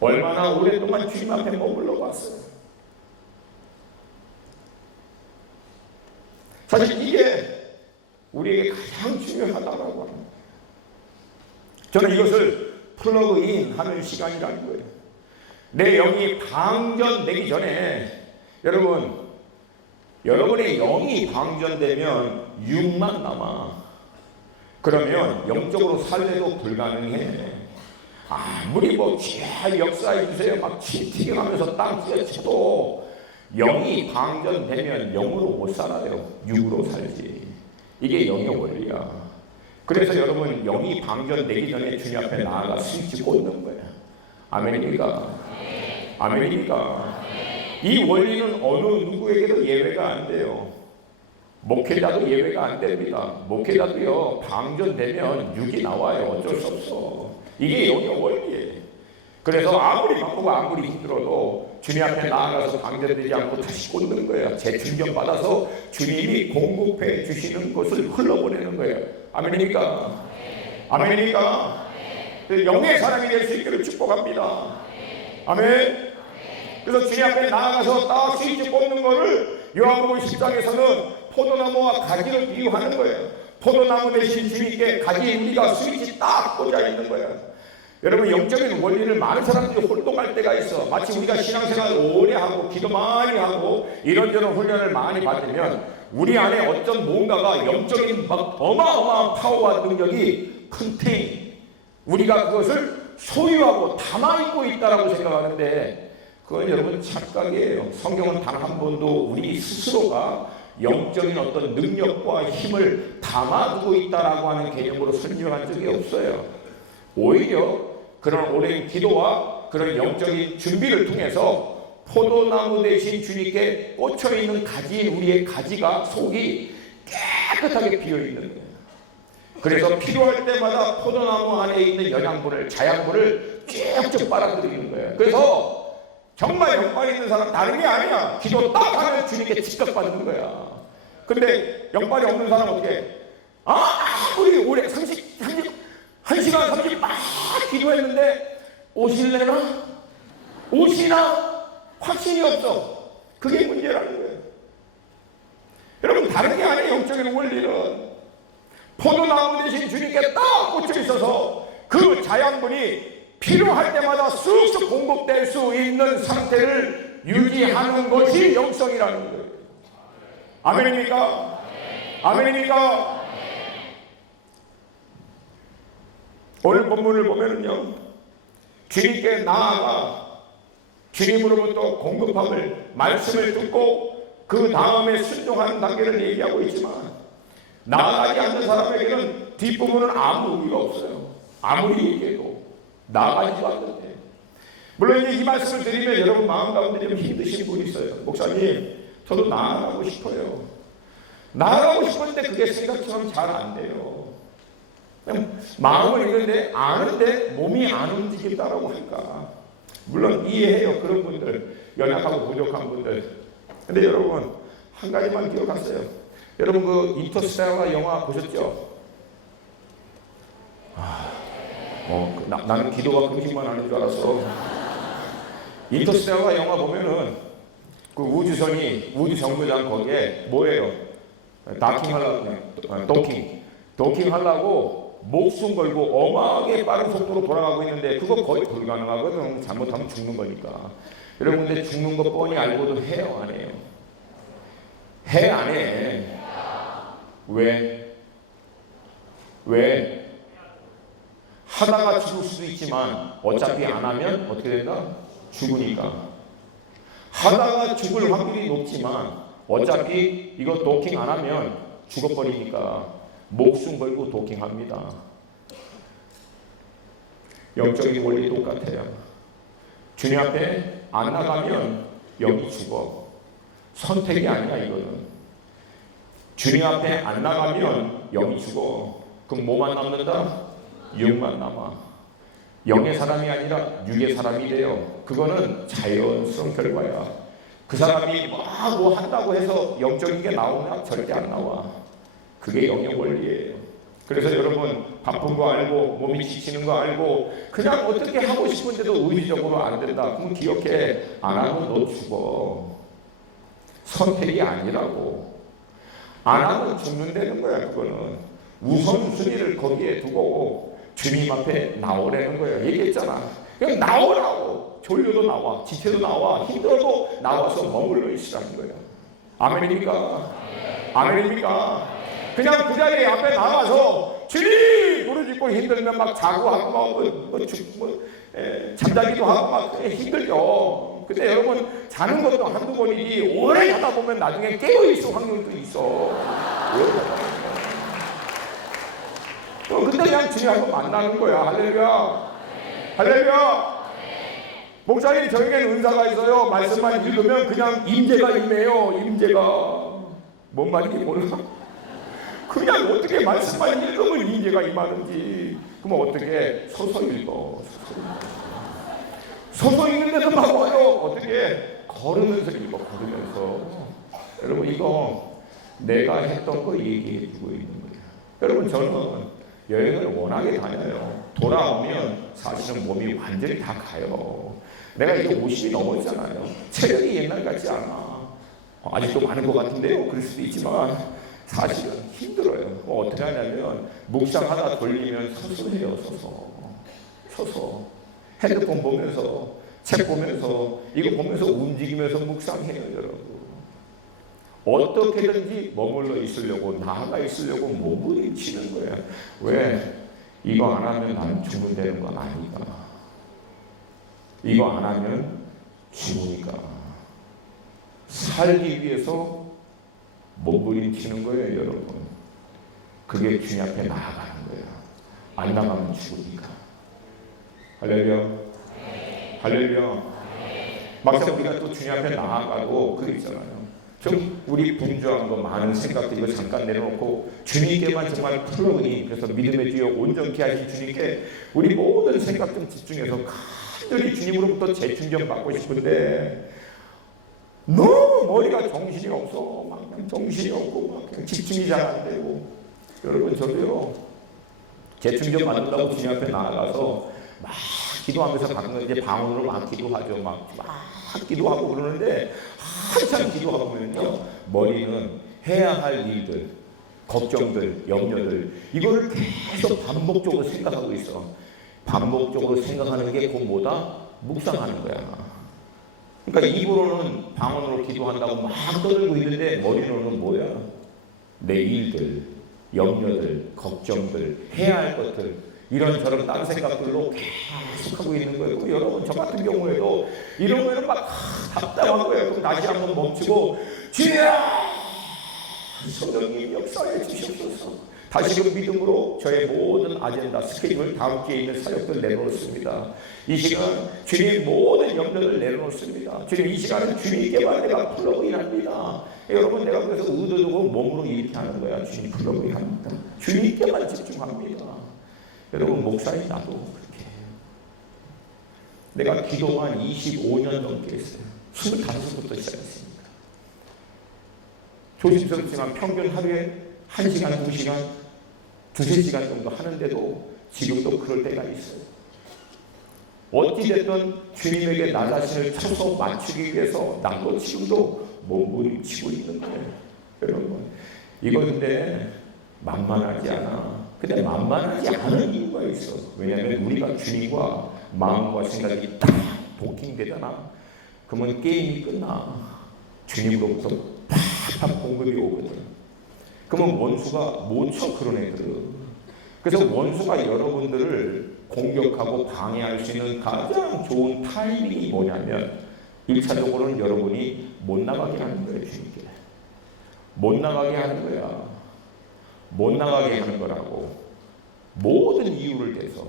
얼마나 오랫동안 주님 앞에 머물러 봤어요? 사실 이게 우리에게 가장 중요하다고 합니다. 저는 이것을 플러그인 하는 시간이라는 거예요. 내 영이 방전되기 전에 여러분의 영이 방전되면 육만 남아. 그러면 영적으로 살래도 불가능해. 아무리 귀한 역사해 주세요 막 치팅하면서 땅 찢어쳐도 영이 방전되면 영으로 못 살아요. 육으로 살지. 이게 영의 원리야. 그래서 여러분, 영이 방전되기 전에 주님 앞에 나아가 스위치 꽂는 거야. 아멘입니까? 아멘입니까? 이 원리는 어느 누구에게도 예외가 안 돼요. 목회자도 예외가 안 됩니다. 목회자도요, 방전되면 육이 나와요. 어쩔 수 없어. 이게 영의 원리예요. 그래서 아무리 바쁘고 아무리 힘들어도 주님 앞에 나아가서 방전되지 않고 다시 꽂는 거예요. 재충전 받아서 주님이 공급해 주시는 것을 흘러보내는 거예요. 아멘입니까? 아멘입니까? 영의 사람이 될 수 있기를 축복합니다. 아멘. 그래서 주님 앞에 나아가서 딱 스위치 꽂는 거를 요한복음 10장에서는 포도나무와 가지를 비유하는 거예요. 포도나무 대신 주님께 가지 우리가 스위치 딱 꽂아 있는 거예요. 여러분, 영적인 원리를 많은 사람들이 혼동할 때가 있어. 마치 우리가 신앙생활 오래 하고 기도 많이 하고 이런저런 훈련을 많이 받으면 우리 안에 어떤 뭔가가 영적인 막 어마어마한 파워와 능력이 컨테인, 우리가 그것을 소유하고 담아입고 있다라고 생각하는데 그건 여러분 착각이에요. 성경은 단 한 번도 우리 스스로가 영적인 어떤 능력과 힘을 담아두고 있다라고 하는 개념으로 설명한 적이 없어요. 오히려 그런 오랜 기도와 그런 영적인 준비를 통해서 포도나무 대신 주님께 꽂혀있는 가지인 우리의 가지가 속이 깨끗하게 비어있는 거예요. 그래서 필요할 때마다 포도나무 안에 있는 영양분을, 자양분을 쭉쭉 빨아들이는 거예요. 그래서 정말 영광 있는 사람 다른 게 아니야. 기도 딱 하면 주님께 직격받는 거야. 근데 영광이 없는 사람 어떻게? 우리 오래 1시간 30분 막 기도했는데 오실래나? 오시나? 확신이 없어. 그게 문제라는 거예요. 여러분, 다른 게 아니에요. 영적인 원리는 포도나무 대신 주님께 딱 꽂혀 있어서 그 자양분이 필요할 때마다 쑥쑥 공급될 수 있는 상태를 유지하는 것이 영성이라는 거예요. 아멘입니까? 아멘입니까? 오늘 본문을 보면은요, 주님께 나아가 주님으로부터 공급함을, 말씀을 듣고 그 다음에 순종하는 단계를 얘기하고 있지만 나아가지 않는 사람에게는 뒷부분은 아무 의미가 없어요. 아무리 얘기해도 나아가지도 않는데. 물론 이제 이 말씀을 드리면 여러분 마음 가운데 좀 힘드신 분이 있어요. 목사님, 저도 나아가고 싶어요. 나아가고 싶은데 그게 생각처럼 잘 안 돼요. 마음을 있는데 아는데 몸이 안 움직인다라고 할까. 물론 이해해요. 그런 분들, 연약하고 부족한 분들. 근데 여러분, 한 가지만 기억하세요. 여러분, 그 인터스텔라 영화 보셨죠? 나는 기도가 그렇게만 하는 줄 알았어. 인터스텔라 영화 보면은 그 우주선이, 우주 정거장 거기에 뭐예요? 도킹 하려고 목숨 걸고 어마하게 빠른 속도로 돌아가고 있는데 그거 거의 불가능하거든. 잘못하면 죽는 거니까. 여러분, 근데 죽는 거 뻔히 알고도 해요, 안 해요? 해, 안 해? 왜? 하다가 죽을 수도 있지만 어차피 안 하면 어떻게 된다? 죽으니까. 하다가 죽을 확률이 높지만 어차피 이거 도킹 안 하면 죽어버리니까 목숨 걸고 도킹합니다. 영적인 원리 똑같아요. 주님 앞에 안 나가면 영이 죽어. 선택이 아니야, 이거는. 주님 앞에 안 나가면 영이 죽어. 그럼 뭐만 남는다? 육만 남아. 영의 사람이 아니라 육의 사람이 돼요. 그거는 자연스러운 결과야. 그 사람이 뭐 한다고 해서 영적인 게 나오나? 절대 안 나와. 그게 영의 원리예요. 그래서 여러분, 바쁜 거 알고 몸이 지치는 거 알고 그냥 어떻게 하고 싶은데도 의지적으로 안 된다. 그럼 기억해. 안 하면 너 죽어. 선택이 아니라고. 안 하면 죽는다는 거야. 그거는 우선순위를 거기에 두고 주님 앞에 나오라는 거예요. 얘기했잖아. 그냥 나오라고. 졸려도 나와, 지쳐도 나와, 힘들어도 나와서 머물러 있으라는 거예요. 아멘입니까? 아멘입니까? 그냥 그 자리에 앞에 나가서 주님 부르짖고 힘들면 막 자고 하고 잠자기도 하고 막 힘들죠. 근데 여러분, 자는 것도 한두 번이지 오래 자다 보면 나중에 깨어있을 확률도 있어. 근데 그냥 주님 한번 만나는 거야. 할렐루야. 할렐루야. 목사님, 저에게는 은사가 있어요. 말씀만 읽으면 그냥 임재가 임해요. 임재가. 뭔 말인지 몰라. 그냥 어떻게 말씀만 읽으면 임재가 임하는지. 그럼 어떻게? 서서 읽어. 서서 있는데도 막 와요. 어떻게 걸으면서 읽어, 걸으면서. 여러분 이거 내가 했던 거 얘기해 주고 있는 거예요. 여러분 저는 여행을 워낙에 다녀요. 돌아오면 사실은 몸이 완전히 다 가요. 내가 이제 50이 넘었잖아요. 체력이 옛날 같지 않아. 아직도 많은 것 같은데요. 그럴 수도 있지만 사실은 힘들어요. 어떻게 하냐면 묵상하다 돌리면 서서 해요. 서서 핸드폰 보면서 책 보면서 이거 보면서 움직이면서 묵상해요. 여러분 어떻게든지 머물러 있으려고 나아가 있으려고 몸을 치는 거야. 왜? 이거 안 하면 나는 죽는다는 건 아니까. 이거 안 하면 죽으니까. 살기 위해서 몸부림치는 거예요, 여러분. 그게 주님 앞에 나아가는 거예요. 안 나가면 죽으니까. 할렐루야. 할렐루야. 막상 우리가 또 주님 앞에 나아가고 그러잖아요. 좀 우리 분주한 거 많은 생각들 이거 잠깐 내려놓고 주님께만 정말 풀어보니 그래서 믿음의 주여 온전케 하신 주님께 우리 모든 생각 좀 집중해서 간절히 주님으로부터 재충전 받고 싶은데 너무 머리가 정신이 없어. 막 정신이 없고 막 그냥 집중이 잘 안 되고. 여러분 저도요 재충전 받는다고 주님 앞에 나아가서 막 기도하면서 가끔 이제 방언으로 막 기도하죠. 막 기도하고 그러는데 한참 기도하고 보면요 머리는 해야 할 일들, 걱정들, 염려들 이거를 계속 반복적으로 생각하고 있어. 반복적으로 생각하는 게 곧 뭐다? 묵상하는 거야. 그러니까 입으로는 방언으로 기도한다고 막 떠들고 있는데 머리로는 뭐야? 내 일들, 염려들, 걱정들, 해야 할 것들 이런저런 딴 생각들로 계속 하고 있는 거예요. 여러분 저 같은 경우에도 이런 거에는 막 답답한 거예요. 그럼 다시 한번 멈추고 주여 성령님 역사해 주시옵소서. 다시금 믿음으로 저의 모든 아젠다, 스케줄, 다음 주에 있는 사역들 내려놓습니다. 이 시간 주님 모든 염려를 내려놓습니다. 주님 이 시간은 주님께만 내가 풀러보이 합니다. 여러분 내가 그래서 의도 두고 몸으로 이렇게 하는 거야. 주님 풀러보이 합니다. 주님께만 집중합니다. 여러분 목사님 나도 그렇게 해요. 내가 기도만 25년 넘게 했어요. 25부터 시작했습니다. 조심스럽지만 평균 하루에 1시간, 2시간, 2~3시간 정도 하는데도 지금도 그럴 때가 있어요. 어찌됐든 주님에게 나 자신을 쳐서 맞추기 위해서 나도 지금도 몸부림치고 있는 거예요. 여러분 이거 근데 만만하지 않아. 근데 만만하지 않은 이유가 있어. 왜냐하면 우리가 주님과 마음과 생각이 딱 도킹되잖아. 그러면 게임이 끝나. 주님으로부터 팍팍 공급이 오거든. 그러면 원수가 못 쳐 그런 애들은. 그래서 원수가 여러분들을 공격하고 방해할 수 있는 가장 좋은 타이밍이 뭐냐면 1차적으로는 여러분이 못 나가게 하는 거예요. 주님께 못 나가게 하는 거야. 못 나가게 하는 거라고. 모든 이유를 대서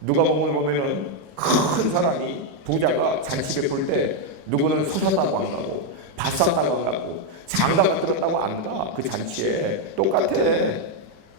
누가복음을 보면은 큰 사람이 부자가 잔치 베풀 때 누구는 솟았다고 안 가고 바쌌다고 안 가고 장가가 들었다고 안 가. 그 잔치에 똑같아.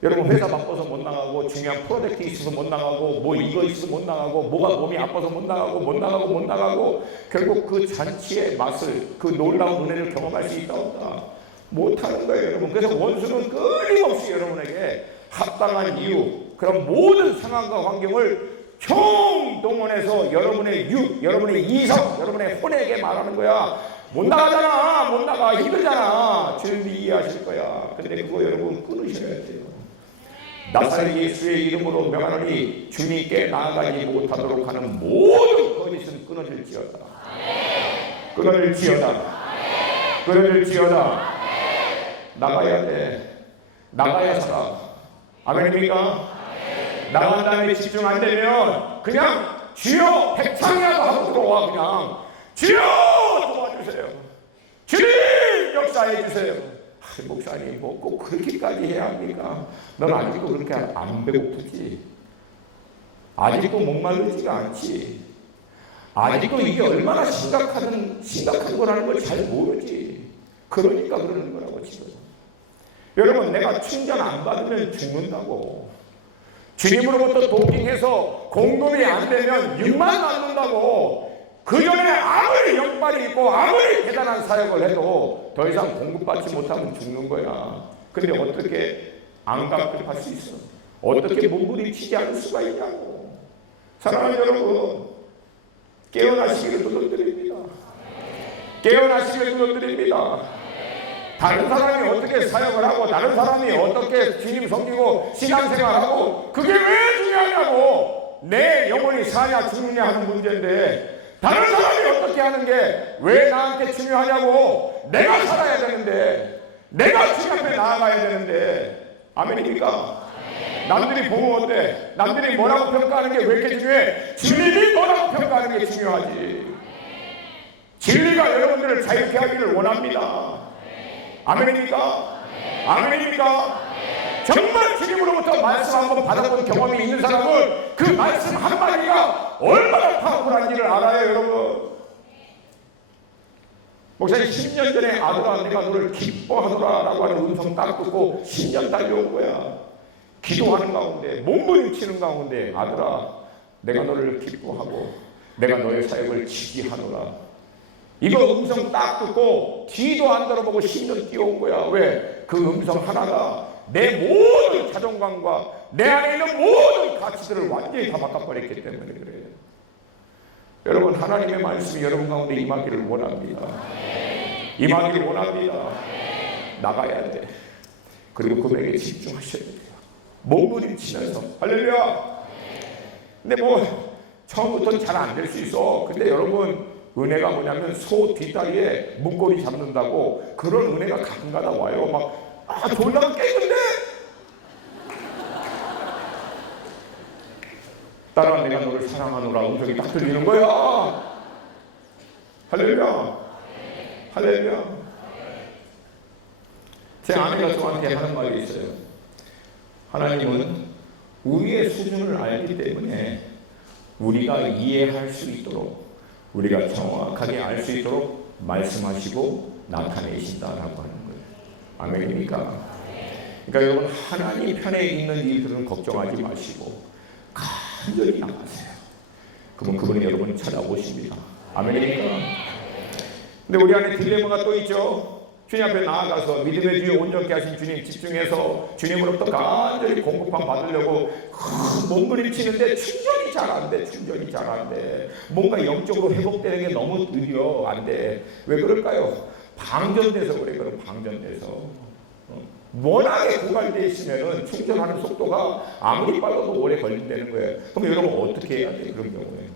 여러분 회사 바빠서 못 나가고 중요한 프로젝트 있어서 못 나가고 뭐 이거 있어서 못 나가고 뭐가 몸이 아파서 못 나가고 결국 그 잔치의 맛을 그 놀라운 은혜를 경험할 수 있다 없다 못하는 거예요. 여러분 그래서 원수는 끊임없이 여러분에게 합당한 이유 그런 모든 상황과 환경을 총동원해서 여러분의 여러분의 이성, 여러분의 혼에게 말하는 거야. 못 나가잖아. 못 나가. 힘들잖아. 주님이 이해하실 거야. 근데 그거 여러분 끊으셔야 돼요. 나사렛 예수의 이름으로 명하노니 주님께 나아가지 못하도록 하는 모든 거짓은 끊어질지어다. 끊어질지어다. 나가야 돼. 나가야 살아. 아멘입니까? 나간 다음에 집중 안 되면 그냥 주여 백창이라도 하고 들어와. 그냥 주여 도와주세요. 주님 역사해 주세요. 목사님 뭐 꼭 그렇게까지 해야 합니까? 넌 아직도 그렇게 안 배고프지? 아직도 목마르지가 않지? 아직도 이게 얼마나 심각한 거라는 걸 잘 모르지? 그러니까 그러는 거라고 지금. 여러분 내가 충전 안 받으면 죽는다고. 주님으로부터 도킹해서 공급이 안 되면 육만 남는다고. 그 전에 아무리 역발이 있고 아무리 대단한 사역을 해도 더 이상 공급받지 못하면 죽는 거야. 근데 어떻게 안 감격할 수 있어? 어떻게 몸부림치지 않을 수가 있냐고. 사랑하는 여러분, 깨어나시기를 부탁드립니다. 깨어나시기를 부탁드립니다. 다른 사람이 어떻게 사역을 하고 다른 사람이 어떻게 주님 섬기고 신앙생활하고 그게 왜 중요하냐고. 내 영혼이 사냐 죽느냐 하는 문제인데 다른 사람이 어떻게 하는 게 왜 나한테 중요하냐고. 내가 살아야 되는데, 내가 주님 앞에 나아가야 되는데. 아멘입니까? 남들이 보면 어때? 남들이 뭐라고 평가하는 게 왜 이렇게 중요해? 주님이 뭐라고 평가하는 게 중요하지. 진리가 여러분들을 자유케 하기를 원합니다. 아멘입니까? 아멘입니까? 정말 주님으로부터 말씀 한번 받아본 경험이 있는 사람은 그 말씀 한마디가 얼마나 파워풀한지를 알아요, 여러분. 목사님 10년 전에 아들아 내가 너를 기뻐하노라 라고 하는 음성 딱 듣고 10년 달려온 거야. 기도하는 가운데 몸부림치는 가운데 아들아 내가 너를 기뻐하고 내가 너의 사역을 지지하노라. 이거 음성 딱 듣고 뒤도 안 돌아보고 10년 뛰어온 거야. 왜? 그 음성 하나가 내 모든 자존감과 내 안에 있는 모든 가치들을 완전히 다 바꿔버렸기 때문에 그래요. 여러분, 하나님의 말씀이 여러분 가운데 임하기를 원합니다. 임하기를 원합니다. 나가야 돼. 그리고 금액에 집중하셔야 돼요. 몸부림치면서 할렐루야. 근데 뭐 처음부터는 잘 안 될 수 있어. 근데 여러분, 은혜가 뭐냐면 소 뒷다리에 문고리 잡는다고 그런 은혜가 가끔가다 와요. 막 졸다가 깼는데 딸아 내가 너를 사랑하노라 음성이 딱 들리는 거야. 할렐루야. 할렐루야. 제 아내가 저한테 하는 말이 있어요. 하나님은 우리의 수준을 알기 때문에 우리가 이해할 수 있도록 우리가 정확하게 알 수 있도록 말씀하시고 나타내신다라고 하는 거예요. 아멘입니까? 그러니까 여러분, 하나님 편에 있는 일들은 걱정하지 마시고 간절히 나가세요. 그러면 그분이 여러분을 찾아오십니다. 아멘입니까? 근데 우리 안에 딜레마가 또 있죠. 주님 앞에 나아가서 믿음의 주에 온전케 하신 주님 집중해서 주님으로부터 간절히 공급함 받으려고 몸부림치는데 충전이 잘 안 돼. 충전이 잘 안 돼. 뭔가 영적으로 회복되는 게 너무 느려. 안 돼. 왜 그럴까요? 방전돼서 그래. 그럼 방전돼서 워낙에 고갈되어 있으면 충전하는 속도가 아무리 빨라도 오래 걸린다는 거예요. 그럼 여러분 어떻게 해야 돼? 그런 경우에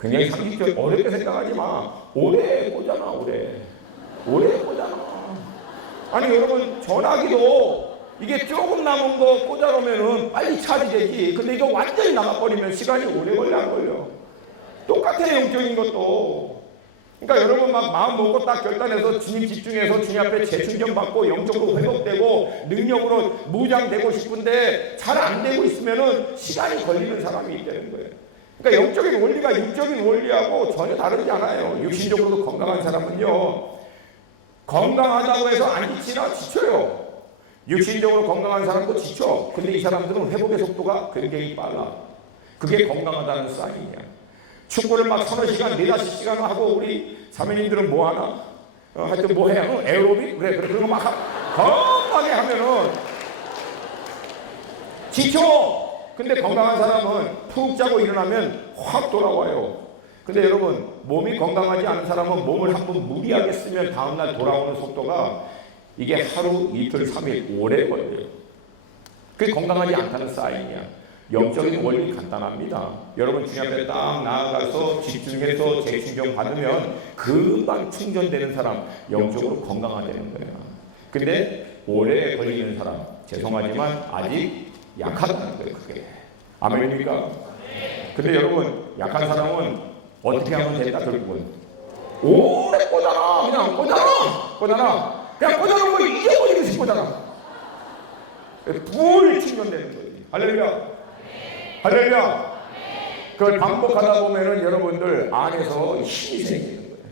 굉장히 상식적 어렵게 생각하지 마. 오래 꽂잖아. 오래 꽂잖아. 아니 여러분, 전화기도 이게 조금 남은 거 꽂아놓으면 빨리 차지되지. 근데 이거 완전히 나가버리면 시간이 오래 걸려 안 걸려? 똑같아요, 영적인 것도. 그러니까 여러분 막 마음 먹고 딱 결단해서 주님 집중해서 주님 앞에 재충전 받고 영적으로 회복되고 능력으로 무장되고 싶은데 잘 안 되고 있으면은 시간이 걸리는 사람이 있다는 거예요. 그러니까 영적인 원리가 육적인 원리하고 전혀 다르지 않아요. 육신적으로도 건강한 사람은요, 건강하다고 해서 안 지치나? 지쳐요. 육신적으로 건강한 사람도 지쳐. 근데 이 사람들은 회복의 속도가 굉장히 빨라. 그게 건강하다는 사인이야. 축구를 막 3-4시간, 4-5시간 하고 우리 사모님들은 뭐 하나? 하여튼 뭐 해요? 에어로빅? 그래, 그런 거 막 건강하게 하면은 지쳐. 근데 건강한 사람은 푹 자고 일어나면 확 돌아와요. 근데 여러분, 몸이 건강하지 않은 사람은 몸을 한번 무리하게 쓰면 다음날 돌아오는 속도가 이게 하루, 이틀, 3일, 오래 걸려요. 그게 건강하지 않다는 사인이야. 영적인 원리 간단합니다. 여러분 주님 앞에 딱 나아가서 집중해서 재충전 받으면 금방 충전되는 사람, 영적으로 건강하다는 거예요. 근데 오래 걸리는 사람, 죄송하지만 아직 약하다는 거예요. 그게 아멘입니까? 근데 여러분, 약한 사람은 어떻게 하면 된다? 결국은 오래 꽂아라. 그냥 꽂아라. 그냥 꽂아놓은 거 잊어버리듯이 꽂아라. 불 충전되는 거지. 할렐루야. 할렐루야. 그걸 반복하다 보면은 여러분들 안에서 힘이 생기는 거예요.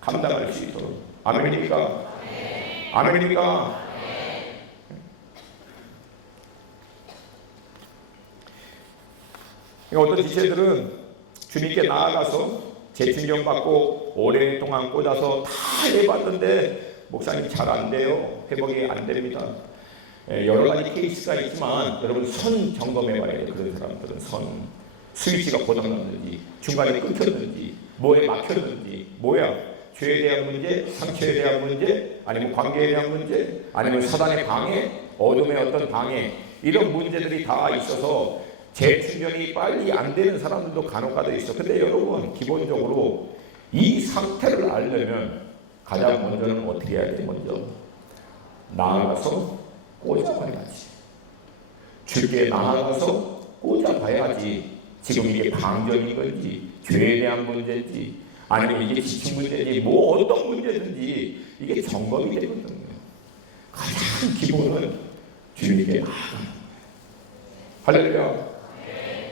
감당할 수 있도록. 아멘입니까? 아멘입니까? 어떤 지체들은 주님께 나아가서 재충전 받고 오랫동안 꽂아서 다 해봤는데 목사님 잘 안 돼요. 회복이 안 됩니다. 여러 가지 케이스가 있지만 여러분 선 점검해 봐야 돼요. 그런 사람들은 선 스위치가 고장났는지 중간에 끊겼는지 뭐에 막혔는지 뭐야 죄에 대한 문제, 상처에 대한 문제, 아니면 관계에 대한 문제, 아니면 사단의 방해, 어둠의 어떤 방해, 이런 문제들이 다 있어서 재충전이 빨리 안 되는 사람들도 간혹가다 있어. 근데 여러분 기본적으로 이 상태를 알려면 가장 먼저는 어떻게 해야 돼? 먼저 나아가서 꽂아봐야지. 주께 나아가서 꽂아봐야지. 지금 이게 방전인 건지 죄에 대한 문제인지 아니면 이게 지침 문제인지 뭐 어떤 문제든지 이게 점검이 되거든요. 가장 기본은 주님께 나아가는 거예요. 할렐루야.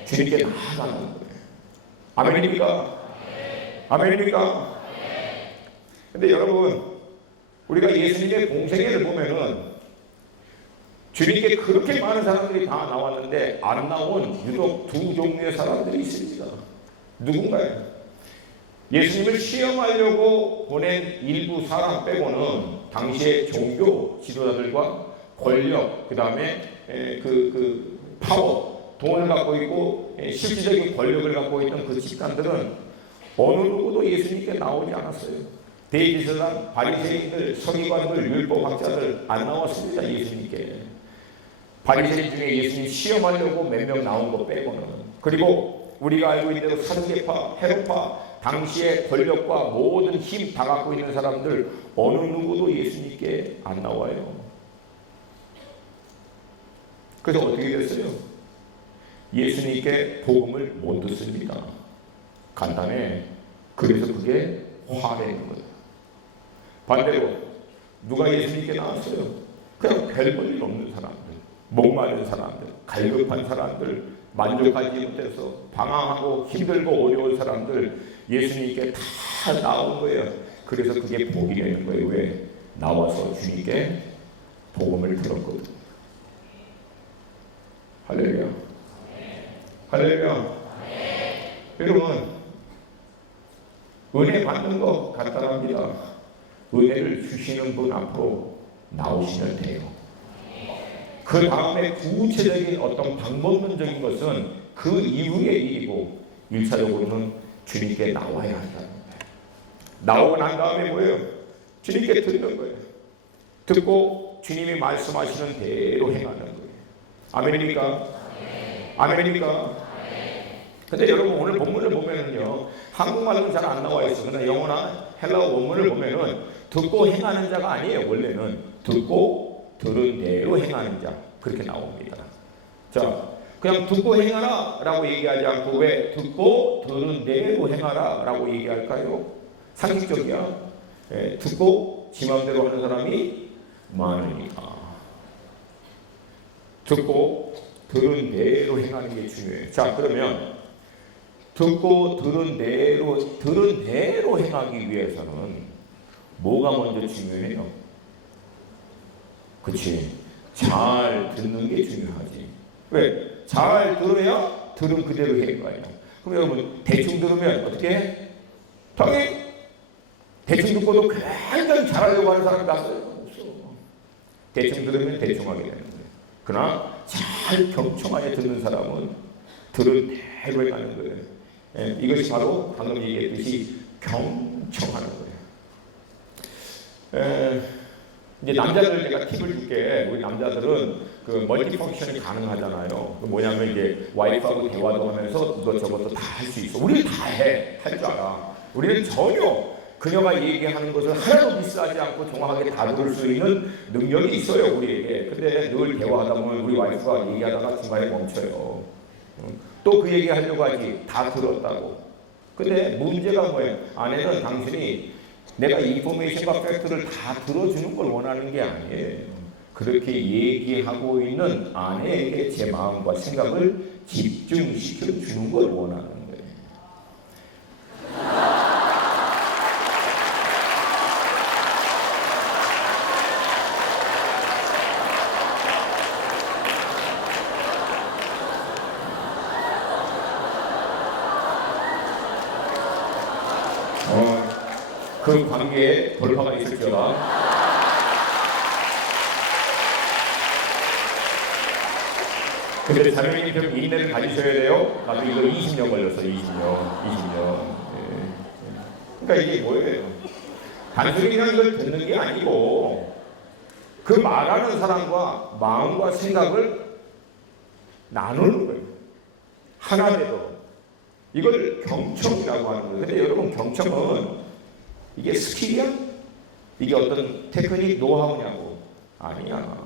주님께 나아가는 거예요. 아멘입니까? 아멘입니까? 근데 여러분 우리가 예수님의 공생애를 보면은 주님께 그렇게 많은 사람들이 다 나왔는데 안 나온 유독 두 종류의 사람들이 있습니다. 누군가요? 예수님을 시험하려고 보낸 일부 사람 빼고는 당시의 종교 지도자들과 권력, 그 다음에 그 파워, 돈을 갖고 있고 실질적인 권력을 갖고 있던 그 집단들은 어느 누구도 예수님께 나오지 않았어요. 대제사장, 바리새인들, 서기관들, 율법학자들 안 나왔습니다. 예수님께. 바리새인 중에 예수님 시험하려고 몇 명 나온 거 빼고는. 그리고 우리가 알고 있는 대로 사두개파, 헤롯파, 당시의 권력과 모든 힘 다 갖고 있는 사람들 어느 누구도 예수님께 안 나와요. 그래서 어떻게 됐어요? 예수님께 복음을 못 듣습니다. 간단해. 그래서 그게 화내는 거예요. 반대로 누가 예수님께 나왔어요? 그냥 별 볼 일 없는 사람들, 목마른 사람들, 갈급한 사람들, 만족하지 못해서 방황하고 힘들고 어려운 사람들 예수님께 다 나온 거예요. 그래서 그게 복이 되는 거예요. 왜? 나와서 주님께 복음을 들었거든요. 할렐루야. 할렐루야. 여러분 은혜 받는 거 간단합니다. 은혜를 주시는 분 앞으로 나오시면 돼요. 그 다음에 구체적인 어떤 방법론적인 것은 그 이후의 일이고 1차적으로는 주님께 나와야 한다는 거예요. 나오고 난 다음에 뭐예요? 주님께 듣는 거예요. 듣고 주님이 말씀하시는 대로 행하는 거예요. 아멘입니까? 아멘입니까? 근데 여러분 오늘 본문을 보면은요 한국말로는 잘 안 나와 있어. 그러나 영어나 헬라어 원문을 보면은 듣고 행하는 자가 아니에요. 원래는 듣고 들은 대로 행하는 자 그렇게 나옵니다. 자 그냥 듣고 행하라 라고 얘기하지 않고 왜 듣고 들은 대로 행하라 라고 얘기할까요? 상식적이야. 듣고 지 마음대로 하는 사람이 많으니까 듣고 들은 대로 행하는 게 중요해요. 자 그러면 듣고 들은 대로 행하기 위해서는 뭐가 먼저 중요해요? 그치? 잘 듣는 게 중요하지. 왜? 잘 들어야 들은 그대로 해야 거예요. 그럼 여러분 대충 들으면 어떻게 해? 당연히 대충 듣고도 굉장히 잘하려고 하는 사람이 났어요? 없어. 대충 들으면 대충 하게 되는 거예요. 그러나 잘 경청하여 듣는 사람은 들은 대로 해가는 거예요. 이것이 바로 방금 얘기했듯이 경청하는 거예요. 이제 남자들 제가 팁을 줄게. 우리 남자들은 그 멀티펑션이 가능하잖아요. 뭐냐면 이제 와이프하고 대화도 하면서 이것저것 다 할 수 있어. 우리는 다 해. 할 줄 알아. 우리는 전혀 그녀가 얘기하는 것을 하나도 미스하지 않고 정확하게 다 들을 수 있는 능력이 있어요. 우리에게. 근데 늘 대화하다 보면 우리 와이프가 얘기하다가 중간에 멈춰요. 또 그 얘기 하려고 하지. 다 들었다고. 근데 문제가 뭐예요? 아내는 당신이 내가 인포메이션과 팩트를 다 들어주는 걸 원하는 게 아니에요. 그렇게 얘기하고 있는 아내에게 제 마음과 생각을 집중시켜 주는 걸 원하는 거예요. 그 관계에 돌파가 있을지어다. 근데 자매님 좀 인내를 가지셔야 돼요. 나도 이거 20년 걸렸어. 20년. 그러니까 이게 뭐예요? 단순히 그냥 이걸 듣는 게 아니고 그 말하는 사람과 마음과 생각을 나누는 거예요. 하나 되도록. 이걸 경청이라고 하는 거예요. 근데 여러분, 경청은 이게 스킬이야? 이게 어떤 테크닉, 노하우냐고? 아니야.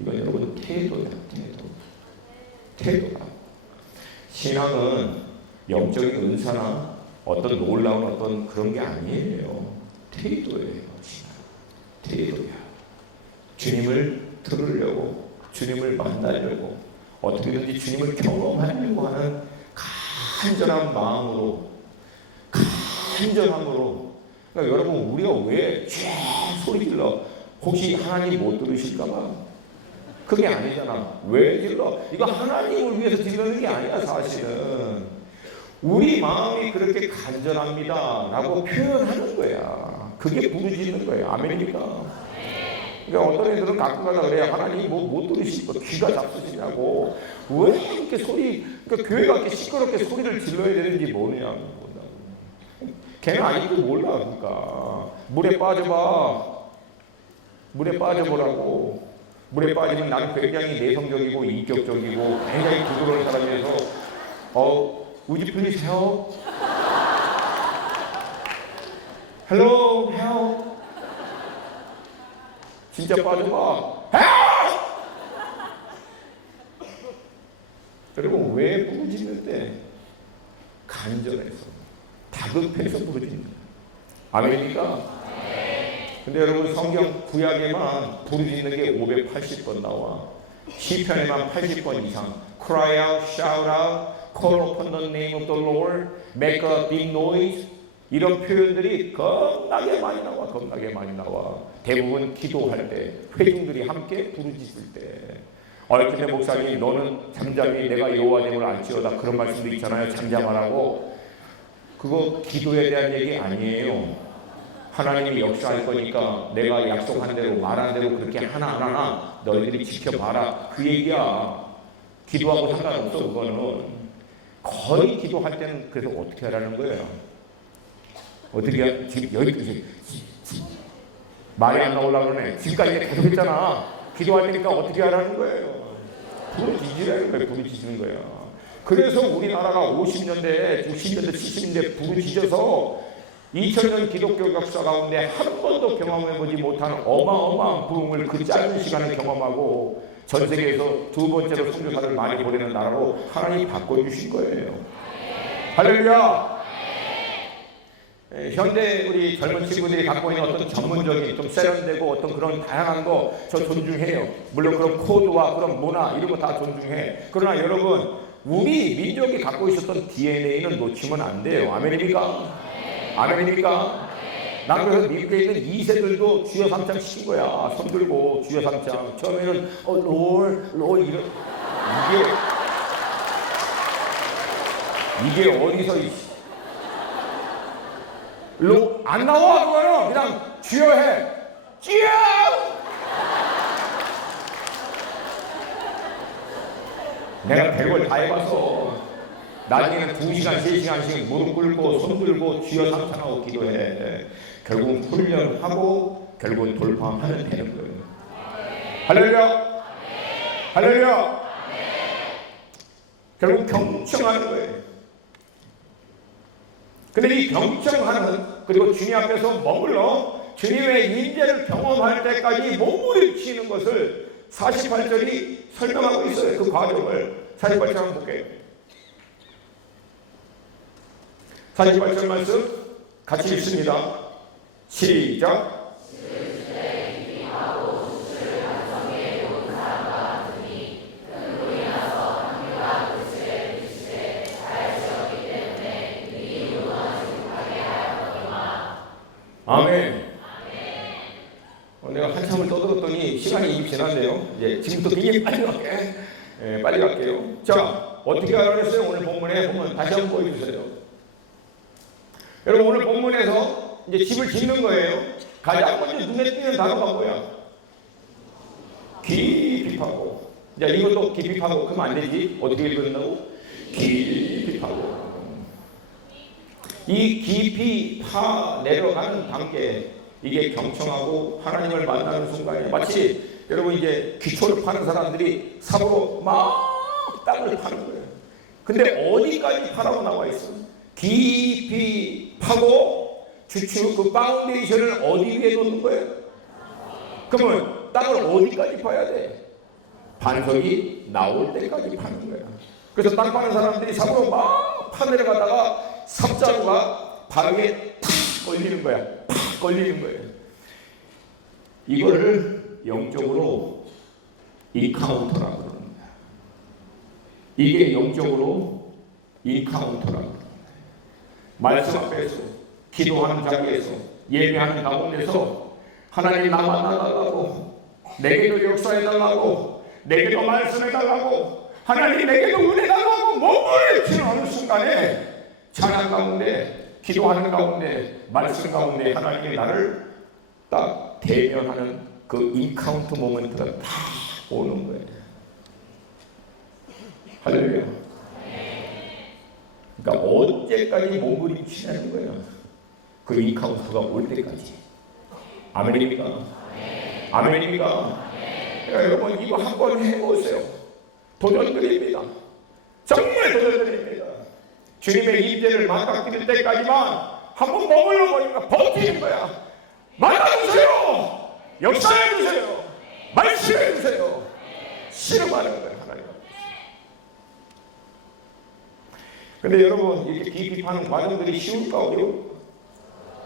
이건 여러분 태도야. 태도다. 신앙은 영적인 은사나 어떤 놀라운 어떤 그런 게 아니에요. 태도예요. 신앙. 태도야. 주님을 들으려고, 주님을 만나려고, 어떻게든지 주님을 경험하려고 하는 간절한 마음으로, 간절함으로. 그러니까 여러분, 우리가 왜 소리 질러? 혹시 하나님 못 들으실까봐? 그게 아니잖아. 왜 질러? 이거 하나님을 위해서 지르는 게 아니야, 사실은. 우리 마음이 그렇게 간절합니다 라고 표현하는 거야. 그게 부르짖는 거야. 아멘입니까? 그러니까 어떤 애들은 가끔 가다 그래. 하나님 못 들으시고 귀가 잡수시냐고. 왜 이렇게 그러니까 교회가 이렇게 시끄럽게 소리를 질러야 되는지 모르냐고. 걔는 아직도 몰라. 그러니까 물에 빠져보라고. 물에 빠지면 나는 굉장히 내성적이고 인격적이고 굉장히 부드러운 사람이라서 would you please help? Hello, help? 진짜 빠져봐. help! 여러분, 왜 부르짖는 때? 간절해서, 다급해서 부르짖는 거예요. 아멘입니까? 근데 여러분, 성경 구약에만 부르짖는 게 580번 나와. 시편에만 80번 이상. Cry out, shout out, call upon the name of the Lord, make a big noise. 이런 표현들이 겁나게 많이 나와. 대부분 기도할 때, 회중들이 함께 부르짖을 때. 근데 목사님, 너는 잠잠히 내가 여호와됨을 알지어다. 그런 말씀도 있잖아요. 잠잠하라고. 그거 기도에 대한 얘기 아니에요. 하나님이 역사할 거니까 내가 약속한 대로 말한 대로 그렇게 하나하나 너희들이 지켜봐라. 그 얘기야. 기도하고 상관없어. 그거는 거의 기도할 때는. 그래서 어떻게 하라는 거예요? 어떻게 지금 여기까지 말이 안 나오려고 그러네. 지금까지 계속 했잖아. 기도할 때니까 어떻게 하라는 거예요? 부르짖으라는 거예요. 부르짖는 거야. 그래서 우리나라가 50년대, 60년대, 70년대 부르짖어서 2000년 기독교 역사 가운데 한 번도 경험해보지 못한 어마어마한 부흥을 그 짧은 시간에 경험하고 전 세계에서 두 번째로 선교사를 많이 보내는 나라로 하나님이 바꿔주신 거예요. 할렐루야! 현대 우리 젊은 친구들이 갖고 있는 어떤 전문적인 좀 세련되고 어떤 그런 다양한 거 저 존중해요. 물론 그런 코드와 그런 문화 이런 거 다 존중해. 그러나 여러분, 우리 민족이 갖고 있었던 DNA는 놓치면 안 돼요. 아멘입니까? 아멘입니까? 난 그래서 미국에 있는 2세들도 주여 삼창 시킨 거야. 손 들고 주여 삼창. 처음에는 롤 이게 어디서 안 나와. 그거는 그냥 주여 해. 주여! 내가 별걸 다 해봤어. 나중에는 2시간, 3시간씩 무릎 꿇고 손 들고 주여 삼창하고 기도해. 결국은 훈련하고 결국은 돌파하면 되는 거예요. 할렐루야! 할렐루야! 결국 경청하는 거예요. 근데 이 경청하는, 그리고 주님 앞에서 머물러 주님의 인재를 경험할 때까지 몸부림치는 것을 48절이 설명하고 있어요. 그 과정을 48절 한번 볼게요. 48절 말씀 같이 읽습니다. 시작. 아멘. 내가 한참을 떠들었더니 시간이 이미 지났네요. 이제 지금부터 굉장히 빨리 갈게. 빨리 갈게요. 자, 어떻게 하라고 했어요? 오늘 본문에 보면 다시 한번 보여주세요. 여러분, 오늘 본문에서 이제 집을 짓는 거예요. 가장 먼저 눈에 띄는 단어가 뭐야? 깊이 파고. 자, 이것도 깊이 파고 그러면 안 되지. 어떻게 읽는다고? 깊이 파고. 이 깊이 파 내려가는 단계, 이게 경청하고 하나님을 만나는 순간에 마치 여러분 이제 기초를 파는 사람들이 삽으로 막 땅을 파는 거예요. 근데 어디까지 파라고 나와 있어? 깊이 파고 주축 그 파운데이션을 어디 위에 놓는 거예요? 그러면 땅을 어디까지 파야 돼? 반석이 나올 때까지 파는 거야. 그래서 땅 파는 사람들이 삽으로 막 파내려가다가 삽자루가 바위에 탁 걸리는 거야. 팍 걸리는 거예요. 이거를 영적으로 인카운터라고 그럽니다. 이게 영적으로 인카운터라고 그럽니다. 말씀 앞에서, 기도하는 자리에서, 예배하는 가운데서 하나님 나 만나달라고, 내게도 역사해달라고, 내게도 말씀해달라고, 하나님 내게도 은혜달라고 몸을 치는 어느 순간에 찬양 가운데, 기도하는 가운데, 말씀 가운데 하나님이 나를 딱 대면하는 그 인카운트 모멘트가 딱 오는 거예요. 할렐루야. 그러니까 언제까지 몸부림치냐는 거예요. 그 인카운트가 올 때까지. 아멘입니까? 아멘입니까? 그러니까 여러분 이거 한번 해보세요. 도전드립니다. 정말 도전드립니다. 주님의 임재를 맞닥뜨릴 때까지만 한번 머물러 보니까 버티는 거야. 만나주세요. 역사해주세요. 말씀해주세요. 실험하는 거예요. 하나님. 근데 여러분 이렇게 깊이 파는 과정들이 쉬울까 어려워요?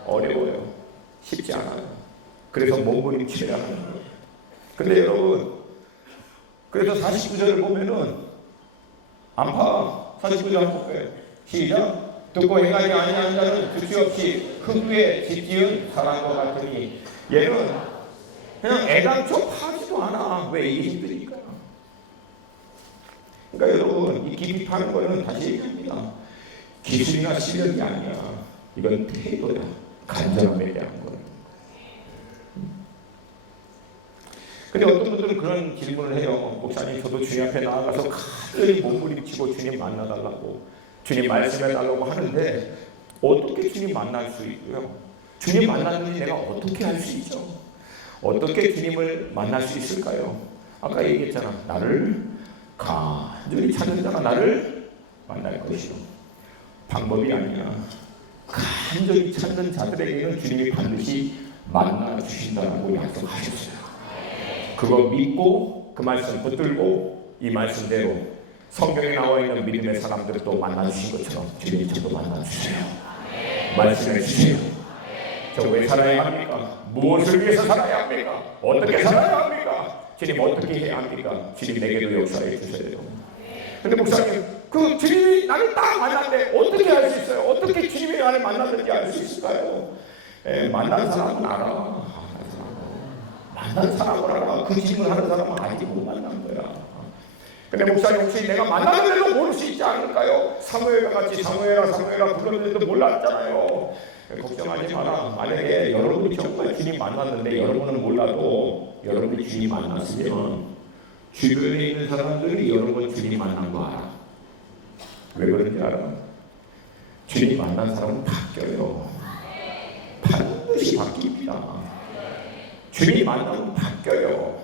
어려워요. 쉽지 않아요. 그래서 몸부림쳐야 하는 거예요. 근데 여러분 그래서 49절을 보면은 안 파. 49절 한번 볼까요? 시작. 듣고 행하지 아니하는 자는 주시없이 흙 위에 짓지은 사람과 같으니 얘는 그냥 애당초 파지도 않아. 왜? 이게 힘드니까. 그러니까 여러분 이 깊이 파는 거는 다시 얘기합니다. 기술이나 실력이 아니야. 이건 태도야. 간절함에 대한 거예요. 근데 어떤 분들은 그런 질문을 해요. 목사님 저도 주님 앞에 나아가서 간절히 몸부림치고 주님 만나달라고 주님 말씀해달라고 하는데 어떻게 주님 만날 수 있고요? 주님 만나는지 내가 어떻게 할 수 있죠? 어떻게 주님을 만날 수 있을까요? 아까 얘기했잖아. 나를 간절히 찾는 자가 나를 만날 것이요. 방법이 아니야. 간절히 찾는 자들에게는 주님이 반드시 만나 주신다고 약속하셨어요. 그거 믿고 그 말씀 붙들고 이 말씀대로 성경에 나와 있는 믿음의 사람들을 또 만나주신 것처럼 주님 저도 만나주세요. 말씀해 주세요. 저 왜 살아야 합니까? 무엇을 위해서 살아야 합니까? 어떻게 살아야 합니까? 주님 어떻게 해야 합니까? 주님 내게도 역사해 주세요. 근데 목사님 그 주님이 나를 딱 만났는데 어떻게 알 수 있어요? 어떻게 주님이 나를 만났는지 알 수 있을까요? 만난 사람은 알아. 만난 사람을 알아. 그 질문을 하는 사람은 아직 못 만난 거야. 근데 목사님 혹시 내가 만났는데도 모를 수 있지 않을까요? 사무엘과 같이 사무엘아 불렀는데도 몰랐잖아요. 걱정하지 마라. 만약에 여러분이 정말 주님 만났는데 여러분은 몰라도 여러분이 주님 만났으면 주변에 있는 사람들이 여러분 주님 만난 거 알아. 왜 그런지 알아? 주님 만난 사람은 바뀌어요. 반드시 바뀝니다. 주님 만나면 바뀌어요.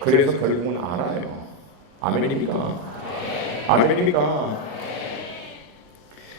그래서 결국은 알아요. 아멘입니까? 아멘입니까?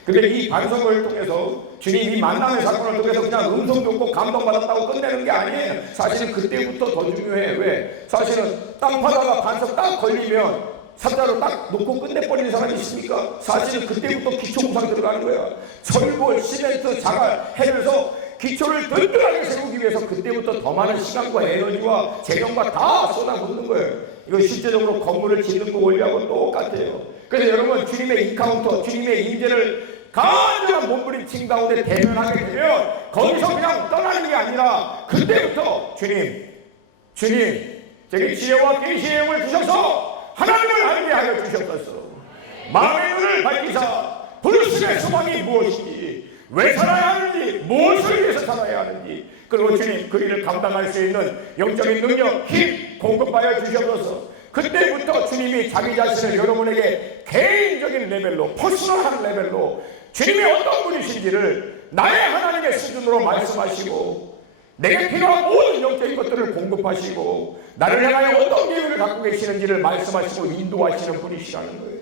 근데 이 반성을 통해서 주님이 만남의 사건을 통해서 그냥 음성 듣고 감동받았다고 끝내는 게 아니에요. 사실은 그때부터 더 중요해. 왜? 사실은 땅 파다가 반석 딱 걸리면 삽자로 딱 놓고 끝내버리는 사람이 있습니까? 사실은 그때부터 기초공상 들어가는 거야. 철골, 시멘트, 자갈 해면서 기초를 든든하게 세우기 위해서 그때부터 더 많은 시간과 에너지와 재경과 다 쏟아붓는 거예요. 이건 실제적으로 건물을 짓는 거 원리하고 똑같아요. 그래서 여러분 주님의 인카운터, 주님의 임재를 간절한 몸부림친 가운데 대면하게 되면 거기서 그냥 떠나는 게 아니라 그때부터 주님 제게 지혜와 계시의 영을 주셔서 하나님을 알게 하여 주셨소서. 마음의 눈을 밝히사 부르심의 소망이 무엇인지 왜 살아야 하는지, 무엇을 위해서 살아야 하는지, 그리고 주님 그 일을 감당할 수 있는 영적인 능력, 힘 공급하여 주셔서 그때부터 주님이 자기 자신을 여러분에게 개인적인 레벨로, 퍼스널한 레벨로 주님이 어떤 분이신지를 나의 하나님의 수준으로 말씀하시고 내게 필요한 모든 영적인 것들을 공급하시고 나를 향하여 어떤 계획을 갖고 계시는지를 말씀하시고 인도하시는 분이시라는 거예요.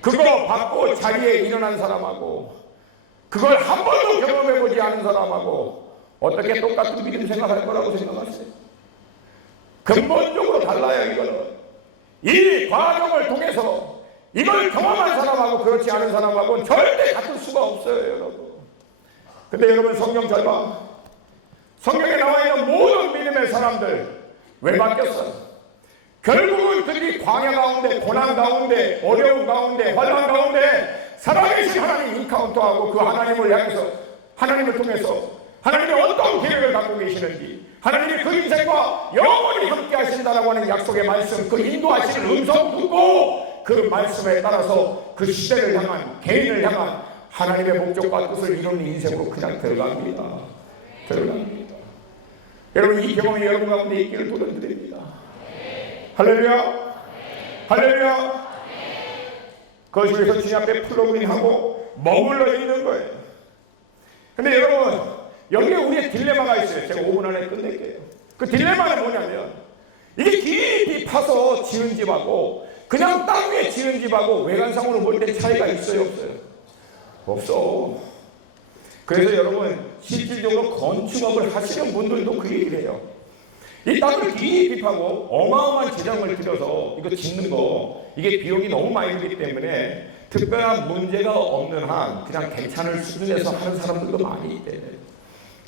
그거 받고 자리에 일어난 사람하고 그걸 한 번도 경험해보지 않은 사람하고 어떻게 똑같은 믿음 생각할 거라고 생각하세요? 근본적으로 달라요. 이거는 이 과정을 통해서 이걸 경험한 사람하고 그렇지 않은 사람하고는 절대 같을 수가 없어요, 여러분. 근데 여러분 성경 잘 봐. 성경에 나와 있는 모든 믿음의 사람들 왜 바뀌었어요? 결국은 그들이 광야 가운데, 고난 가운데, 어려움 가운데, 환난 가운데 살아계신 하나님 인카운터하고 그 하나님을 향해서, 하나님을 통해서 하나님이 어떤 계획을 갖고 계시는지, 하나님이 그 인생과 영원히 함께 하신다라고 하는 약속의 말씀, 그 인도하시는 음성 듣고 그 말씀에 따라서 그 시대를 향한, 개인을 향한 하나님의 목적과 뜻을 이루는 인생으로 그냥 들어갑니다. 여러분 이 경험이 여러분 가운데 있기를 도전드립니다. 할렐루야. 할렐루야. 그것을 위해서 주님 앞에 플러그인하고 머물러 있는 거예요. 근데 여러분 여기에 우리의 딜레마가 있어요. 제가 5분 안에 끝낼게요. 그 딜레마는 뭐냐면 이게 깊이 파서 지은 집하고 그냥 땅 위에 지은 집하고 외관상으로 볼 때 차이가 있어요, 없어요? 없어. 그래서 여러분 실질적으로 건축업을 하시는 분들도 그 얘기를 해요. 이 땅을 깊이 파고 어마어마한 재정을 들여서 이거 짓는 거 이게 비용이 너무 많이 들기 때문에 특별한 문제가 없는 한 그냥 괜찮을 수준에서 하는 사람들도 많이 있대요.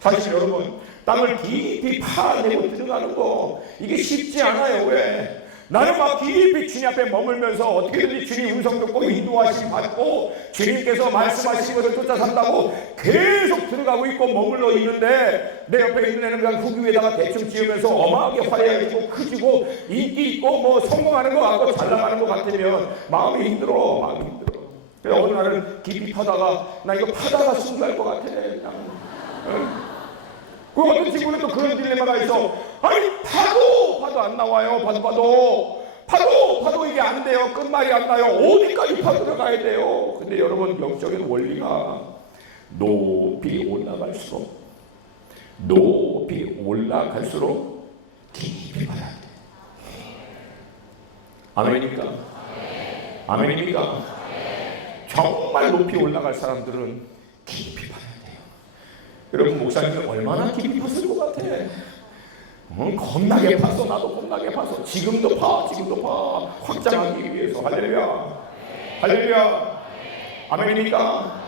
사실 여러분 땅을 깊이 파내고 들어가는 거 이게 쉽지 않아요. 왜? 나는 막 깊이 주님 앞에 머물면서 어떻게든지 주님 음성 듣고 인도하심 받고 주님께서 말씀하신 것을 쫓아 산다고 계속 들어가고 있고 머물러 있는데 내 옆에 있는 애는 그냥 흙 위에다가 대충 지으면서 어마하게 화려해지고 크지고 인기 있고 뭐 성공하는 것 같고 잘 나가는 것 같으면 마음이 힘들어. 그래서 어느 날은 깊이 파다가 나 이거 파다가 숨갈 것 같아. 그 어떤 친구는 또 그런 딜레마가 있어. 아니 파도 안 나와요. 파도 이게 안 돼요. 끝말이 안 나요. 어디까지 파 들어가야 돼요. 근데 여러분 영적인 원리가 높이 올라갈수록 깊이 봐야 돼. 아멘입니까? 아멘입니까? 정말 높이 올라갈 사람들은 깊이 봐야 돼요. 여러분 목사님은 얼마나 깊이 봤을 것 같아? 겁나게 봤어. 나도 겁나게 봤어. 지금도 봐. 확장하기 위해서. 할렐루야. 아멘입니까?